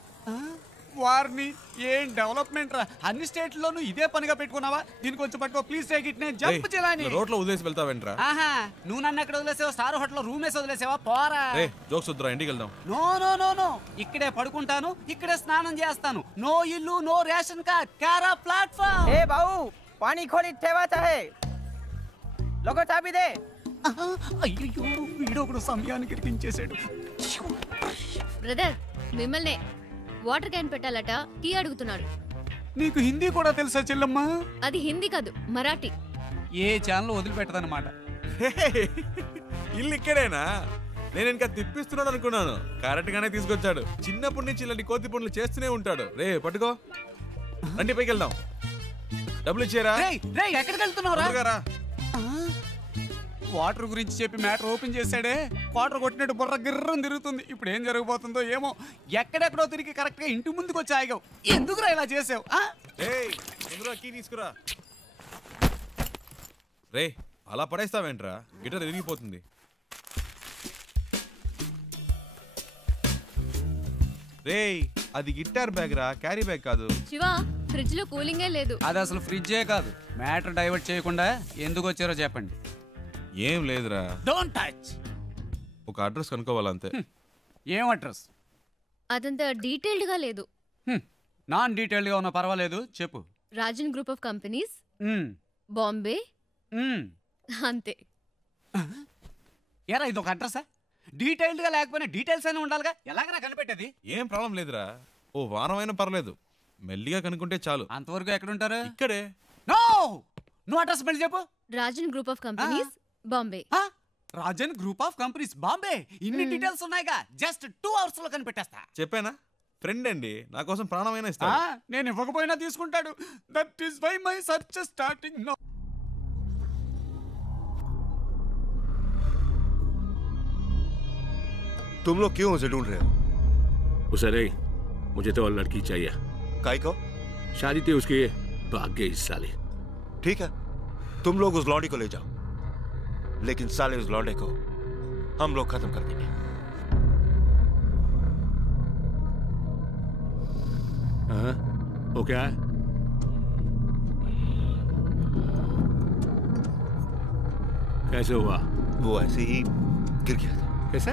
వారిని ఏం డెవలప్మెంట్ రా! అన్ని స్టేట్లోనూ ఇదే పనిగా పెట్టుకున్నావా? దీనికి వచ్చి పట్టుకో, ప్లీజ్ టేక్ ఇట్. నేను జంప్ చేయాలని. రోడ్లో వదిలేసి వెళ్తావేంట్రా? ఆహా, నువ్వు నన్ను ఎక్కడ వదిలేసావా? స్టార్ హోటల్ రూమ్ వేసి వదిలేసావా? పోరా. జోక్స్ వద్దురా, ఇంటికి వెళ్దాం. నో నో నో నో, ఇక్కడే పడుకుంటాను, ఇక్కడే స్నానం చేస్తాను. నో ఇల్లు, నో రేషన్ కార్డ్, కారా ప్లాట్ఫామ్. ఏ బాబు, పానీ ఖోలి ठेवायचा है, लोगो चाबी दे. అయ్యో, వీడొకడు సమయానికి ఇరికించేశాడు. బ్రదర్ మిమ్మల్ని వాటర్ క్యాన్ పెట్టాలట, టీ అడుగుతున్నాడు. నీకు హిందీ కూడా తెలుసా చెల్లమ్మ? అది హిందీ కాదు, మరాఠీ. ఏ ఛానల్ వదిలిపెట్టదన్నమాట. ఇల్లు ఇక్కడేనా? నేను ఇంకా తిప్పిస్తున్నాడు అనుకున్నాను. కరెక్ట్ గానే తీసుకొచ్చాడు. చిన్నప్పటి నుంచి ఇలాంటి కోతి పనులు చేస్తూనే ఉంటాడు. రే పట్టుకో, రండి పైకి వెళ్దాం. డబ్బులు ఇచ్చారా? ఎక్కడికి వెళ్తున్నావురా? వాటర్ గురించి చెప్పి మ్యాటర్ ఓపెన్ చేశాడే, వాటర్ కొట్టినట్టు బుర్ర గిర్రం తిరుగుతుంది. ఇప్పుడు ఏం జరగబోతుందో ఏమో. ఎక్కడెక్కడో తిరిగి కరెక్ట్ గా ఇంటి ముందుకు వచ్చి ఆగావు. ఎందుకురా ఇలా చేసావు? తీసుకురా. రే అలా పడేస్తావేంట్రా? గిటార్ విరిగిపోతుంది. రే అది గిటార్ బ్యాగ్ రా, క్యారీ బ్యాగ్ కాదు. శివ, ఫ్రిడ్జ్ లో కూలింగే లేదు. అది అసలు ఫ్రిడ్జే కాదు. మ్యాటర్ డైవర్ట్ చేయకుండా ఎందుకు వచ్చారో చెప్పండి. ఏం లేదురా. Don't touch. ఒక అడ్రస్ కనుక్కోవాలంతే. ఏం అడ్రస్? అదంత డీటెయిల్డ్గా లేదు. నాన్ డీటెయిల్డ్గా ఉన్నా పర్వాలేదు, చెప్పు. Rajan group of companies, Bombay, అంతే. ఏరా ఇది ఒక అడ్రసా? డీటెయిల్డ్గా లేకపోయినా డీటెయిల్స్ అయినా ఉండాలిగా, ఎలాగైనా కనిపెట్టేది? ఏం ప్రాబ్లం లేదురా, ఓ వారం అయినా పర్లేదు, మెల్లిగా కనుక్కుంటే చాలు. అంతవరకు ఎక్కడ ఉంటారు? ఇక్కడే. నో, నువ్వు అడ్రస్ మళ్ళీ చెప్పు. Rajan group of companies, Bombay. Rajan group of companies, Bombay. ఇన్ని డీటెయిల్స్ ఉన్నాయిగా, జస్ట్ 2 hours లో కనిపెట్టేస్తా. చెప్పానా, ఫ్రెండ్ అండి, నా కోసం ప్రాణమైనా ఇస్తాడు. నేను ఇవ్వకపోయినా తీసుకుంటాడు. That is why my search starting now. तुम लोग क्यों उसे ढूंढ रहे हो? उसे नहीं, मुझे तो और लड़की चाहिए। काय को? शादी थी उसकी, भाग गई इस साले। ठीक है, तुम लोग उस लौंडी को ले जाओ, लेकिन साले उस लौंडे को हम लोग खत्म कर देंगे। हाँ, वो क्या है? कैसे हुआ? वो ऐसे ही गिर गया था। कैसे?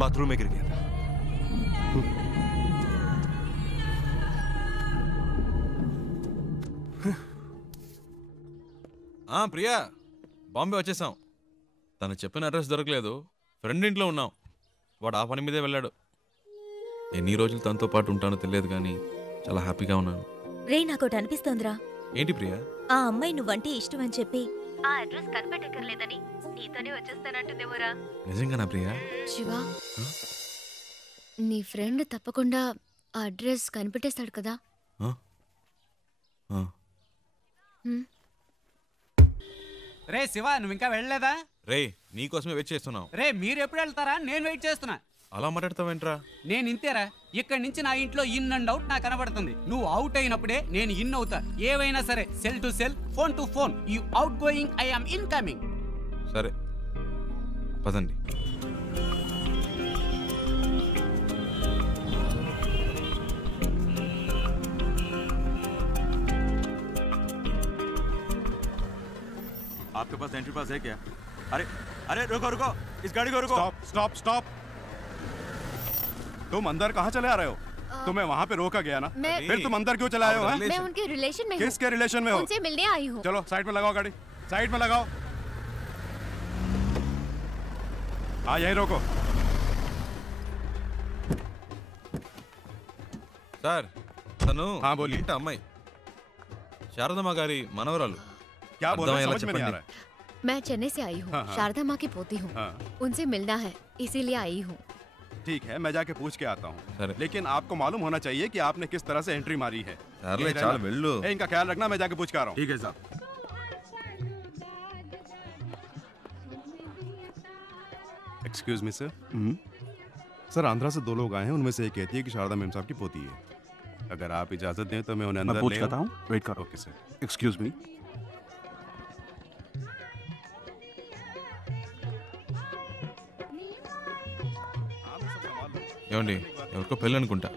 बाथरूम में गिर गया था। ప్రియా, బాంబే వచ్చేసాం. తను చెప్పిన అడ్రస్ దొరకలేదు, ఫ్రెండ్ ఇంట్లో ఉన్నాం. వాడు ఆ పని మీదే వెళ్ళాడు. ఎన్ని రోజులు తనతో పాటు ఉంటానో తెలియదు కానీ చాలా హ్యాపీగా ఉన్నాను. రే, నాకోటి అనిపిస్తోందిరా. ఏంటి ప్రియా? ఆ అమ్మాయి నువ్వంటే ఇష్టం అని చెప్పి ఆ అడ్రస్ కనిపెట్టక్కర్లేదని నీతోనే వచ్చేస్తానంటుందేమోరా. నిజంగానా ప్రియా? శివ, నీ ఫ్రెండ్ తప్పకుండా ఆ అడ్రస్ కనిపెట్టేస్తాడు కదా? రే శివ, నువ్వు ఇంకా వెళ్ళలేదా? రే, నీకోసమే వెయిట్ చేస్తున్నాం. రే, మీరు ఎప్పుడు వెళ్తారా? నేను వెయిట్ చేస్తున్నా. అలా మాట్లాడతావేంట్రా? నేను ఇంతేరా, ఇక్కడి నుంచి నా ఇంట్లో ఇన్ అండ్ అవుట్ నాకు కనబడుతుంది. నువ్వు అవుట్ అయినప్పుడే నేను ఇన్ అవుతా. ఏవైనా సరే, cell to cell, phone to phone. You out going, I am in coming. సరే పదండి. आपके पास एंट्री पास है क्या? अरे अरे रुको रुको, इस गाड़ी को रुको। Stop stop stop. तुम अंदर कहाँ चले आ रहे हो? तुम्हें वहाँ पे रोका गया ना, फिर तुम अंदर क्यों चले आए हो? मैं उनके रिलेशन में हूँ। किसके रिलेशन में हो? उनसे मिलने आई हूँ। चलो साइड में लगाओ गाड़ी, साइड में लगाओ। हाँ यही रोको। సార్, తను हाँ बोलिए। ఇంటి అమ్మాయి, శారదమ్మ గారి మనవరాలు. क्या बोल रहे हैं, समझ में नहीं आ रहा है। मैं चेन्नई से आई हूँ, हाँ, हाँ। शारदा माँ की पोती हूँ। उनसे मिलना है, इसीलिए आई हूँ। ठीक है, मैं जाके पूछ के आता हूँ, लेकिन आपको मालूम होना चाहिए कि आपने किस तरह से एंट्री मारी है। సర్లే, చాలు వెళ్ళు. इनका ख्याल रखना, मैं जाके पूछ के आ रहा हूँ। ठीक है साहब। Excuse me sir. Sir, Andhra से 2 लोग आए हैं, उनमें से एक कहती है कि शारदा मेम साहब की पोती है। अगर आप इजाजत दें तो मैं उन्हें अंदर पूछ ले करता हूँ, वेट करो। Okay sir. Excuse me. ఏమండి, ఎవరికో పెళ్ళి అనుకుంటా.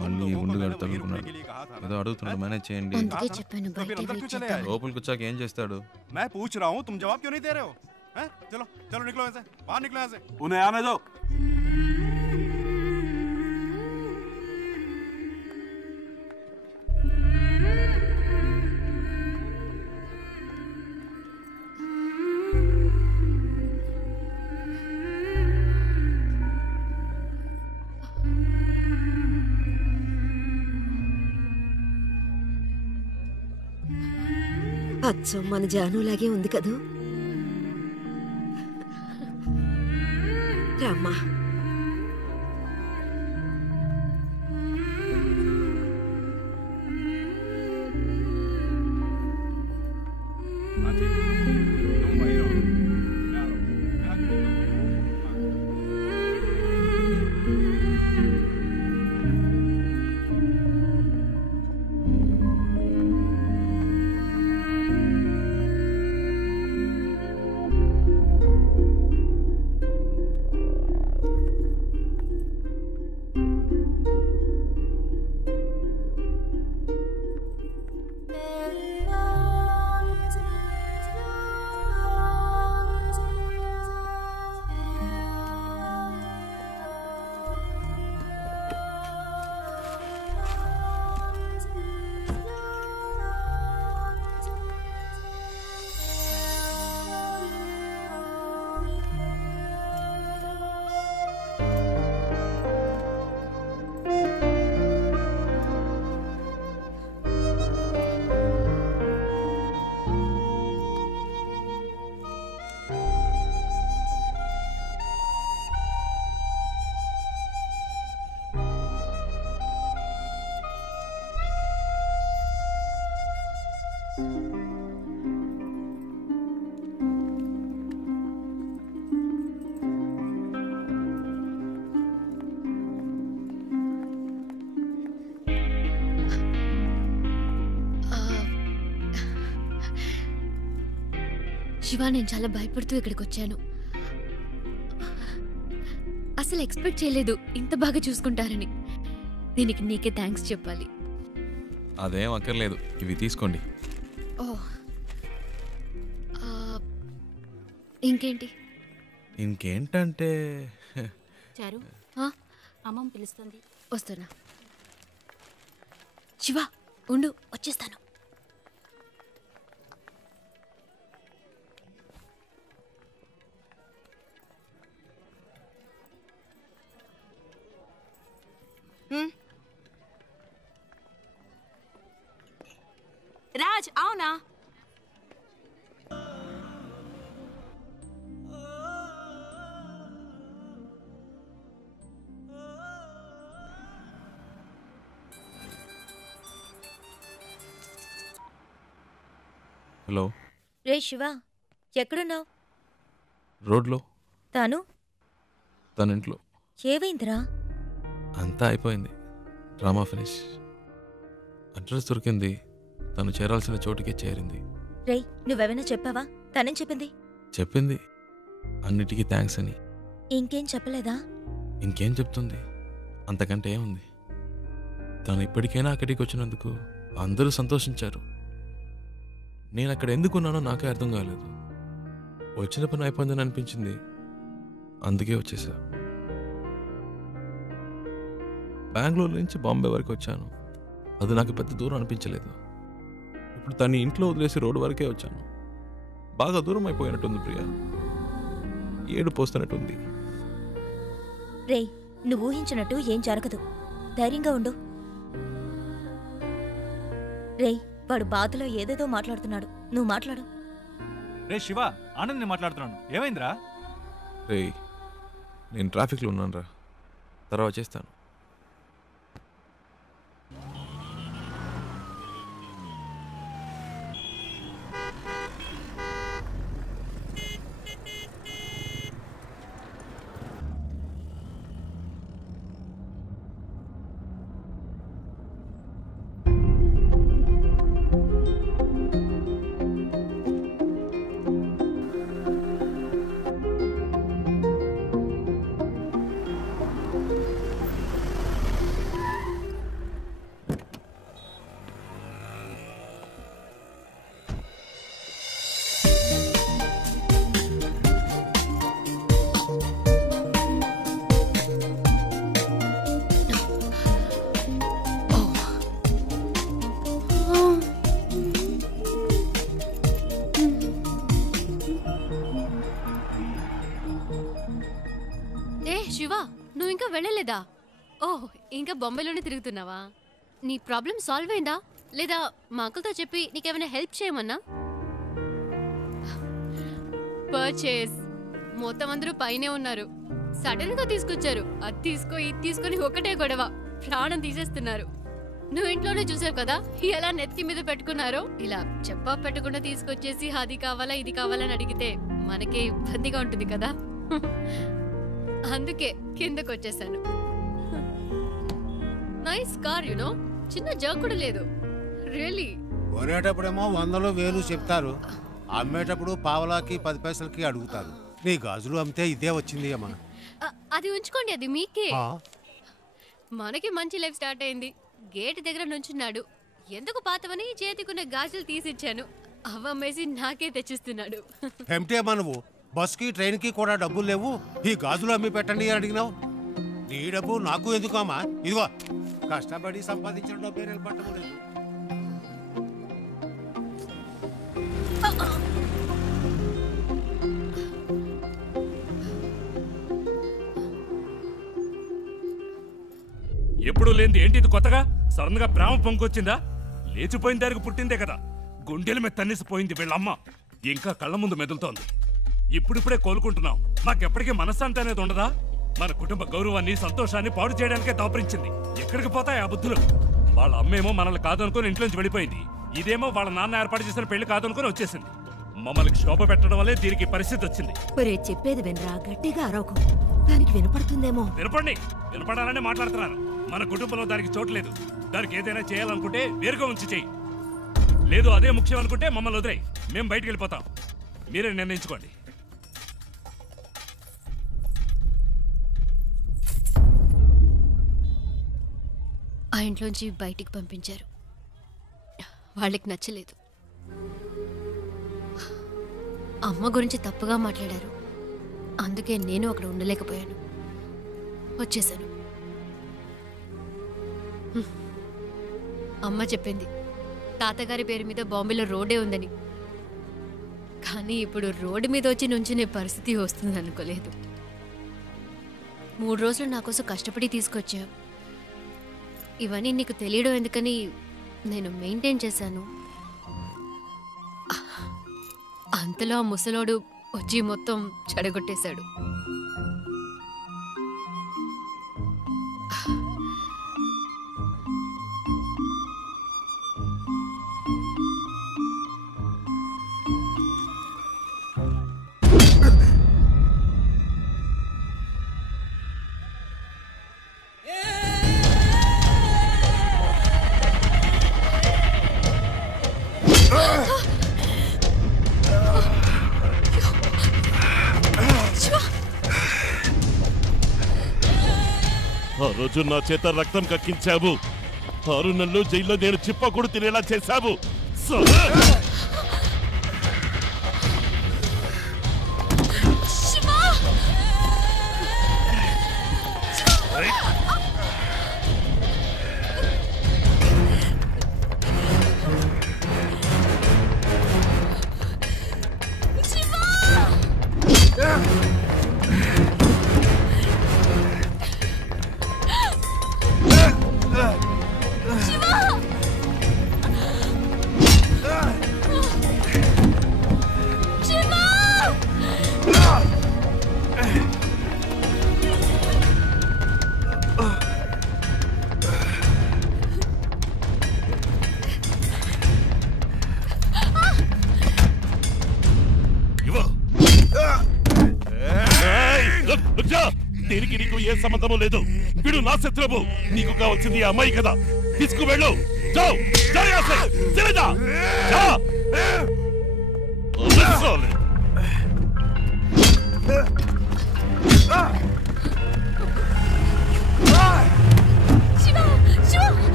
మళ్ళీ గుండు కడతాడు అనుకున్నాడు. ఏదో అడుగుతున్నాడు, మేనేజ్ చేయండి. అందుకే చెప్పాను బయట వెయిట్ చేద్దాం. లోపలికి వచ్చాక ఏం చేస్తాడు? मैं पूछ रहा हूँ, तुम जवाब क्यों नहीं दे रहे हो? हैं? चलो चलो निकलो यहाँ से, बाहर निकलो यहाँ से। उन्हें आने दो। అచ్చం మన జానులాగే ఉంది కదూ. రామ్మా. శివ, నేను చాలా భయపడుతూ ఇక్కడికి వచ్చాను. అసలు ఎక్స్పెక్ట్ చేయలేదు ఇంత బాగా చూసుకుంటారని. దీనికి నీకే థ్యాంక్స్ చెప్పాలి. అదేం అక్కర్లేదు, ఇవి తీసుకోండి. ఓ, ఇంకేంటి? ఇంకేంటంటే చారు, అమ్మమ్మ పిలుస్తుంది. వస్తున్నా. శివ ఉండు, వచ్చేస్తాను. రాజ్, అవునా? హలో. రే శివ, ఎక్కడున్నావు? రోడ్లో. తాను తన ఇంట్లో. ఏవైందిరా? అంతా అయిపోయింది, డ్రామా ఫినిష్. అడ్రస్ దొరికింది, తను చేరాల్సిన చోటుకే చేరింది. రే, నువ్వెవైనా చెప్పావా? తనేం చెప్పింది? చెప్పింది అన్నిటికీ థ్యాంక్స్ అని. ఇంకేం చెప్పలేదా? ఇంకేం చెప్తుంది, అంతకంటే ఏముంది. తను ఇప్పటికైనా అక్కడికి వచ్చినందుకు అందరూ సంతోషించారు. నేను అక్కడ ఎందుకున్నానో నాకే అర్థం కాలేదు. వచ్చిన పని అయిపోయిందని అనిపించింది, అందుకే వచ్చేసా. బెంగళూరు నుంచి బాంబే వరకు వచ్చాను, అది నాకు పెద్ద దూరం అనిపించలేదు. ఇప్పుడు తను ఇంట్లో వదిలేసి రోడ్డు వరకే వచ్చాను. బాగా దూరం అయిపోయినట్టుంది ప్రియా, ఏడు పోస్తున్నట్టుంది. రే, నువ్వు ఊహించినట్టు ఏం జరగదు, ధైర్యంగా ఉండు. రే, వాడు బాధలో ఏదేదో మాట్లాడుతున్నాడు, నువ్వు మాట్లాడు. రే శివ, ఆనంద్ మాట్లాడుతున్నాను. ఏమైందిరా? రే, నేను ట్రాఫిక్లో ఉన్నాను రా, తర్వాత చేస్తాను. శివ, నువ్వు ఇంకా వెళ్ళలేదా? ఓహ్, ఇంకా బొంబాయిలోనే తిరుగుతున్నావా? నీ ప్రాబ్లం సాల్వ్ అయిందా లేదా మా అంకుల్తో చెప్పి నీకేమైనా హెల్ప్ చేయమన్నా? పర్చేస్ మొత్తం అందరూ పైనే ఉన్నారు, సడన్ గా తీసుకొచ్చారు. అది తీసుకో ఇది తీసుకొని ఒకటే గొడవ, ప్రాణం తీసేస్తున్నారు. నువ్వు ఇంట్లోనే చూసావు కదా ఎలా నెత్తి మీద పెట్టుకున్నారో. ఇలా చెప్పా పెట్టకుండా తీసుకొచ్చేసి అది కావాలా ఇది కావాలని అడిగితే మనకే ఇబ్బందిగా ఉంటుంది కదా. అందుకే కిందకు వచ్చేసాను. నైస్ కార్, యునో, చిన్న జర్క్ కూడా లేదు. రియల్లీ. కొనేటప్పుడేమో 100 1000 చెప్తారు, అమ్మేటప్పుడు పావలాకి 10 పైసలకి అడుగుతారు. నీ గాజులు అమ్మితే ఇదే వచ్చింది అమ్మా. అది ఉంచుకోండి, అది మీకే. మనకి మంచి లైఫ్ స్టార్ట్ అయింది. గేట్ దగ్గర నుంచున్నాడు, ఎందుకు పాతవని చేతికున్న గాజులు తీసిచ్చాను. అవమ్మేసి నాకే తెచ్చిస్తున్నాడు. ఏమిటి అమ్మా నువ్వు? బస్కి ట్రైన్కి కూడా డబ్బులు లేవు, ఈ గాజులు అమ్మి పెట్టండి అని అడిగినావు. నీ డబ్బు నాకు ఎందుకు అమ్మా? ఇదిగో కష్టపడి సంపాదించిన డబ్బే నిలబట్టడం లేదు. ఎప్పుడు లేనిది ఏంటి ఇది కొత్తగా? సడన్ గా ప్రేమ పొంకొచ్చిందా? లేచిపోయిన దానికి పుట్టిందే కదా, గుండెల మీద తన్నేసిపోయింది వీళ్ళమ్మ, ఇంకా కళ్ళ ముందు మెదులుతోంది. ఇప్పుడిప్పుడే కోలుకుంటున్నాం, మాకెప్పటికీ మనశ్శాంతి అనేది ఉండదా? మన కుటుంబ గౌరవాన్ని సంతోషాన్ని పాడు చేయడానికే దాపరించింది. ఎక్కడికి పోతాయి ఆ బుద్ధులు? వాళ్ళ అమ్మేమో మనల్ని కాదనుకుని ఇంట్లోంచి వెళ్ళిపోయింది, ఇదేమో వాళ్ళ నాన్న ఏర్పాటు చేసిన పెళ్లి కాదనుకుని వచ్చేసింది. మమ్మల్ని శోభ పెట్టడం వల్లే దీనికి పరిస్థితి వచ్చింది. ఒరే, చెప్పేది వినరా, గట్టిగా అరవకు, దానికి వినపడుతుందేమో. వినపండి, వినపడాలనే మాట్లాడుతున్నాను. మన కుటుంబంలో దానికి చోటు లేదు. దానికి ఏదైనా చేయాలనుకుంటే వేరుగా ఉంచి చెయ్యి, లేదు అదే ముఖ్యం అనుకుంటే మమ్మల్ని వదిలేయి, మేము బయటికి వెళ్ళిపోతాం. మీరే నిర్ణయించుకోండి. ఆ ఇంట్లోంచి బయటికి పంపించారు. వాళ్ళకి నచ్చలేదు. అమ్మ గురించి తప్పుగా మాట్లాడారు. అందుకే నేను అక్కడ ఉండలేకపోయాను, వచ్చేసాను. అమ్మ చెప్పింది తాతగారి పేరు మీద బాంబేలో రోడ్డే ఉందని. కానీ ఇప్పుడు రోడ్డు మీద వచ్చి నుంచునే పరిస్థితి వస్తుంది అనుకోలేదు. 3 రోజులు నా కోసం కష్టపడి తీసుకొచ్చావు. ఇవన్నీ నీకు తెలియడం ఎందుకని నేను మెయింటైన్ చేశాను. అంతలో ఆ ముసలోడు వచ్చి మొత్తం చెడగొట్టేశాడు. ఆ రోజు నా చేత రక్తం కక్కించావు. 6 నెలలు జైల్లో నేను చిప్పకూడు తినేలా చేశావు. దీనికి నీకు ఏ సంబంధము లేదు. వీడు నా శత్రువు. నీకు కావాల్సింది ఆ అమ్మాయి కదా. తీసుకువెళ్ళు.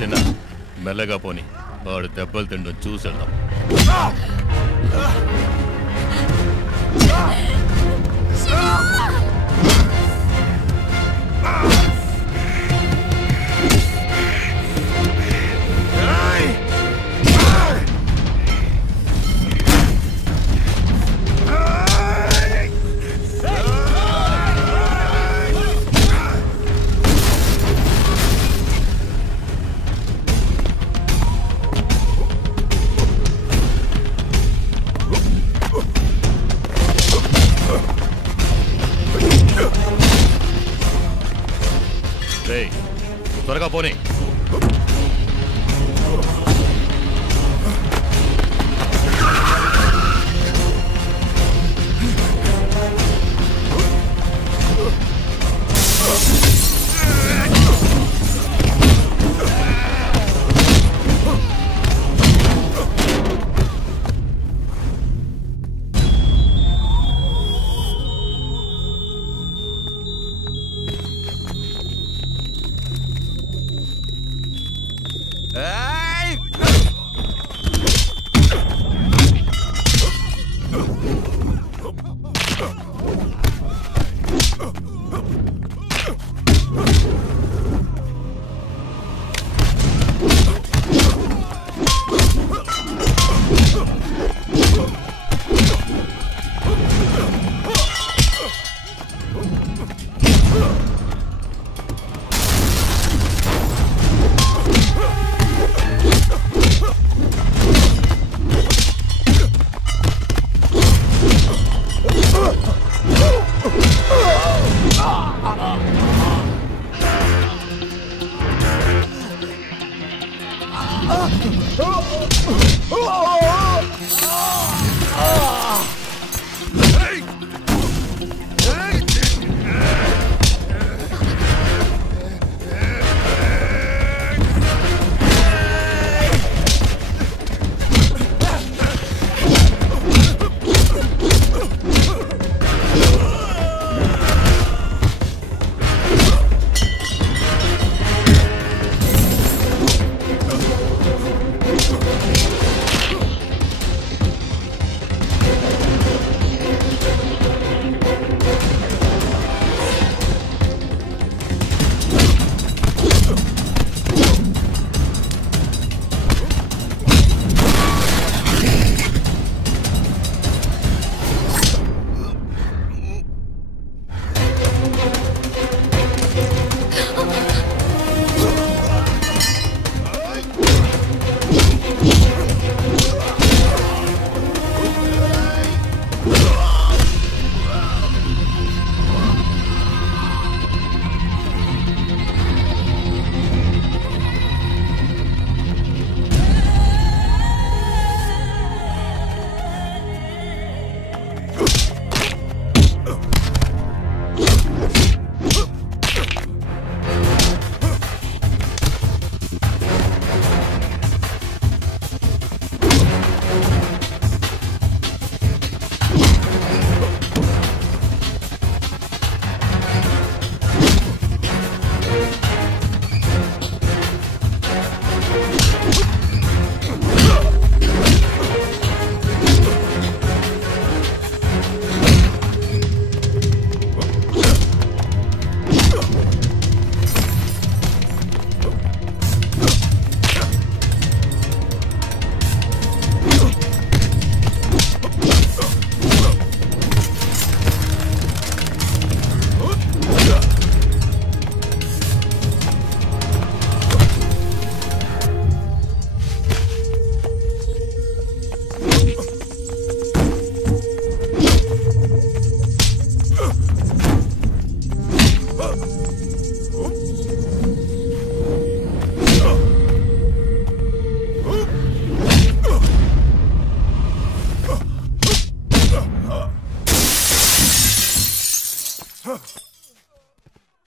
చిన్న మెల్లగా పోని. వాడు దెబ్బలు తిండం చూసేద్దాం. త్వరగా పోనీ.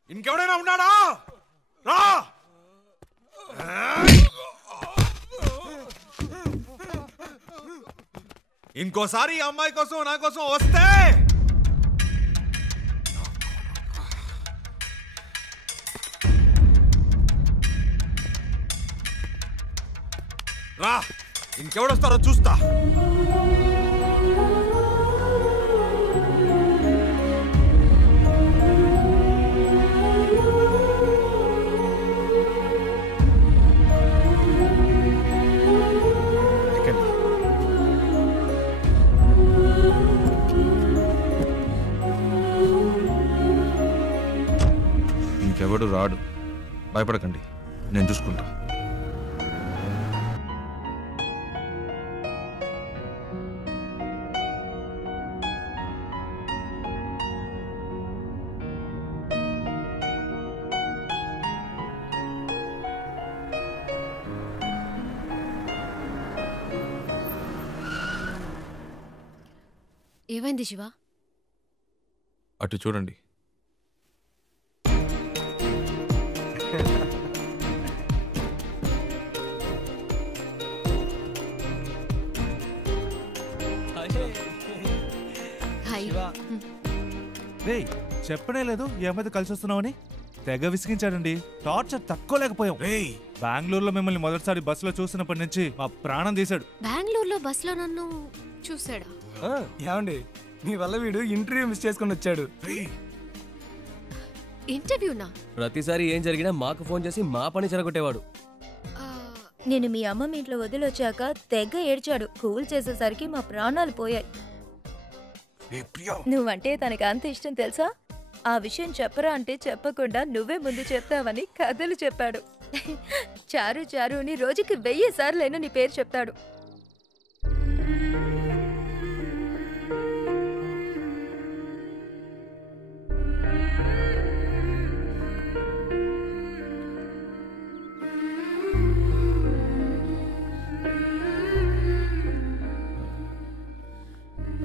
ఇంకెవడైనా ఉన్నాడా? రా! ఇంకోసారి ఈ అమ్మాయి కోసం నా కోసం వస్తే రా, ఇంకెవడొస్తారో చూస్తా. ఇంకెవడు రాడు, భయపడకండి, నేను చూసుకుంటా. ఏమైంది శివ? అటు చూడండి. రేయ్, చెప్పనే లేదు ఈ అమ్మాయితో కలిసి వస్తున్నావని. తెగ విసిగించాడండి. టార్చర్ తట్టుకోలేకపోయాం. బెంగళూరులో మిమ్మల్ని మొదటిసారి బస్సులో చూసినప్పటి నుంచి మా ప్రాణం తీశాడు. బెంగళూరులో బస్సులో నన్ను చూసాడా? ఏమండి, మీ వల్ల వీడు ఇంటర్వ్యూ మిస్ చేసుకుని వచ్చాడు. ఇంటర్వ్యూనా? ప్రతిసారి ఏం జరిగినా మాకు ఫోన్ చేసి మా పని చెరగొట్టేవాడు. నేను మీ అమ్మ మీ ఇంట్లో వదిలొచ్చాక తెగ ఏడ్చాడు. కూల్ చేసేసరికి మా ప్రాణాలు పోయాయి. నువ్వంటే తనకు అంత ఇష్టం తెలుసా? ఆ విషయం చెప్పరా అంటే చెప్పకుండా నువ్వే ముందు చెప్తావని కథలు చెప్పాడు. చారు చారు అని రోజుకి 1000 సార్లైనా నీ పేరు చెప్తాడు.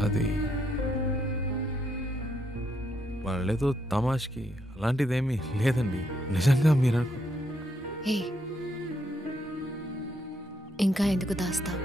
అది వాళ్ళేదో తమాష్కి అలాంటిదేమీ లేదండి. నిజంగా మీరు ఇంకా ఎందుకు దాస్తావు?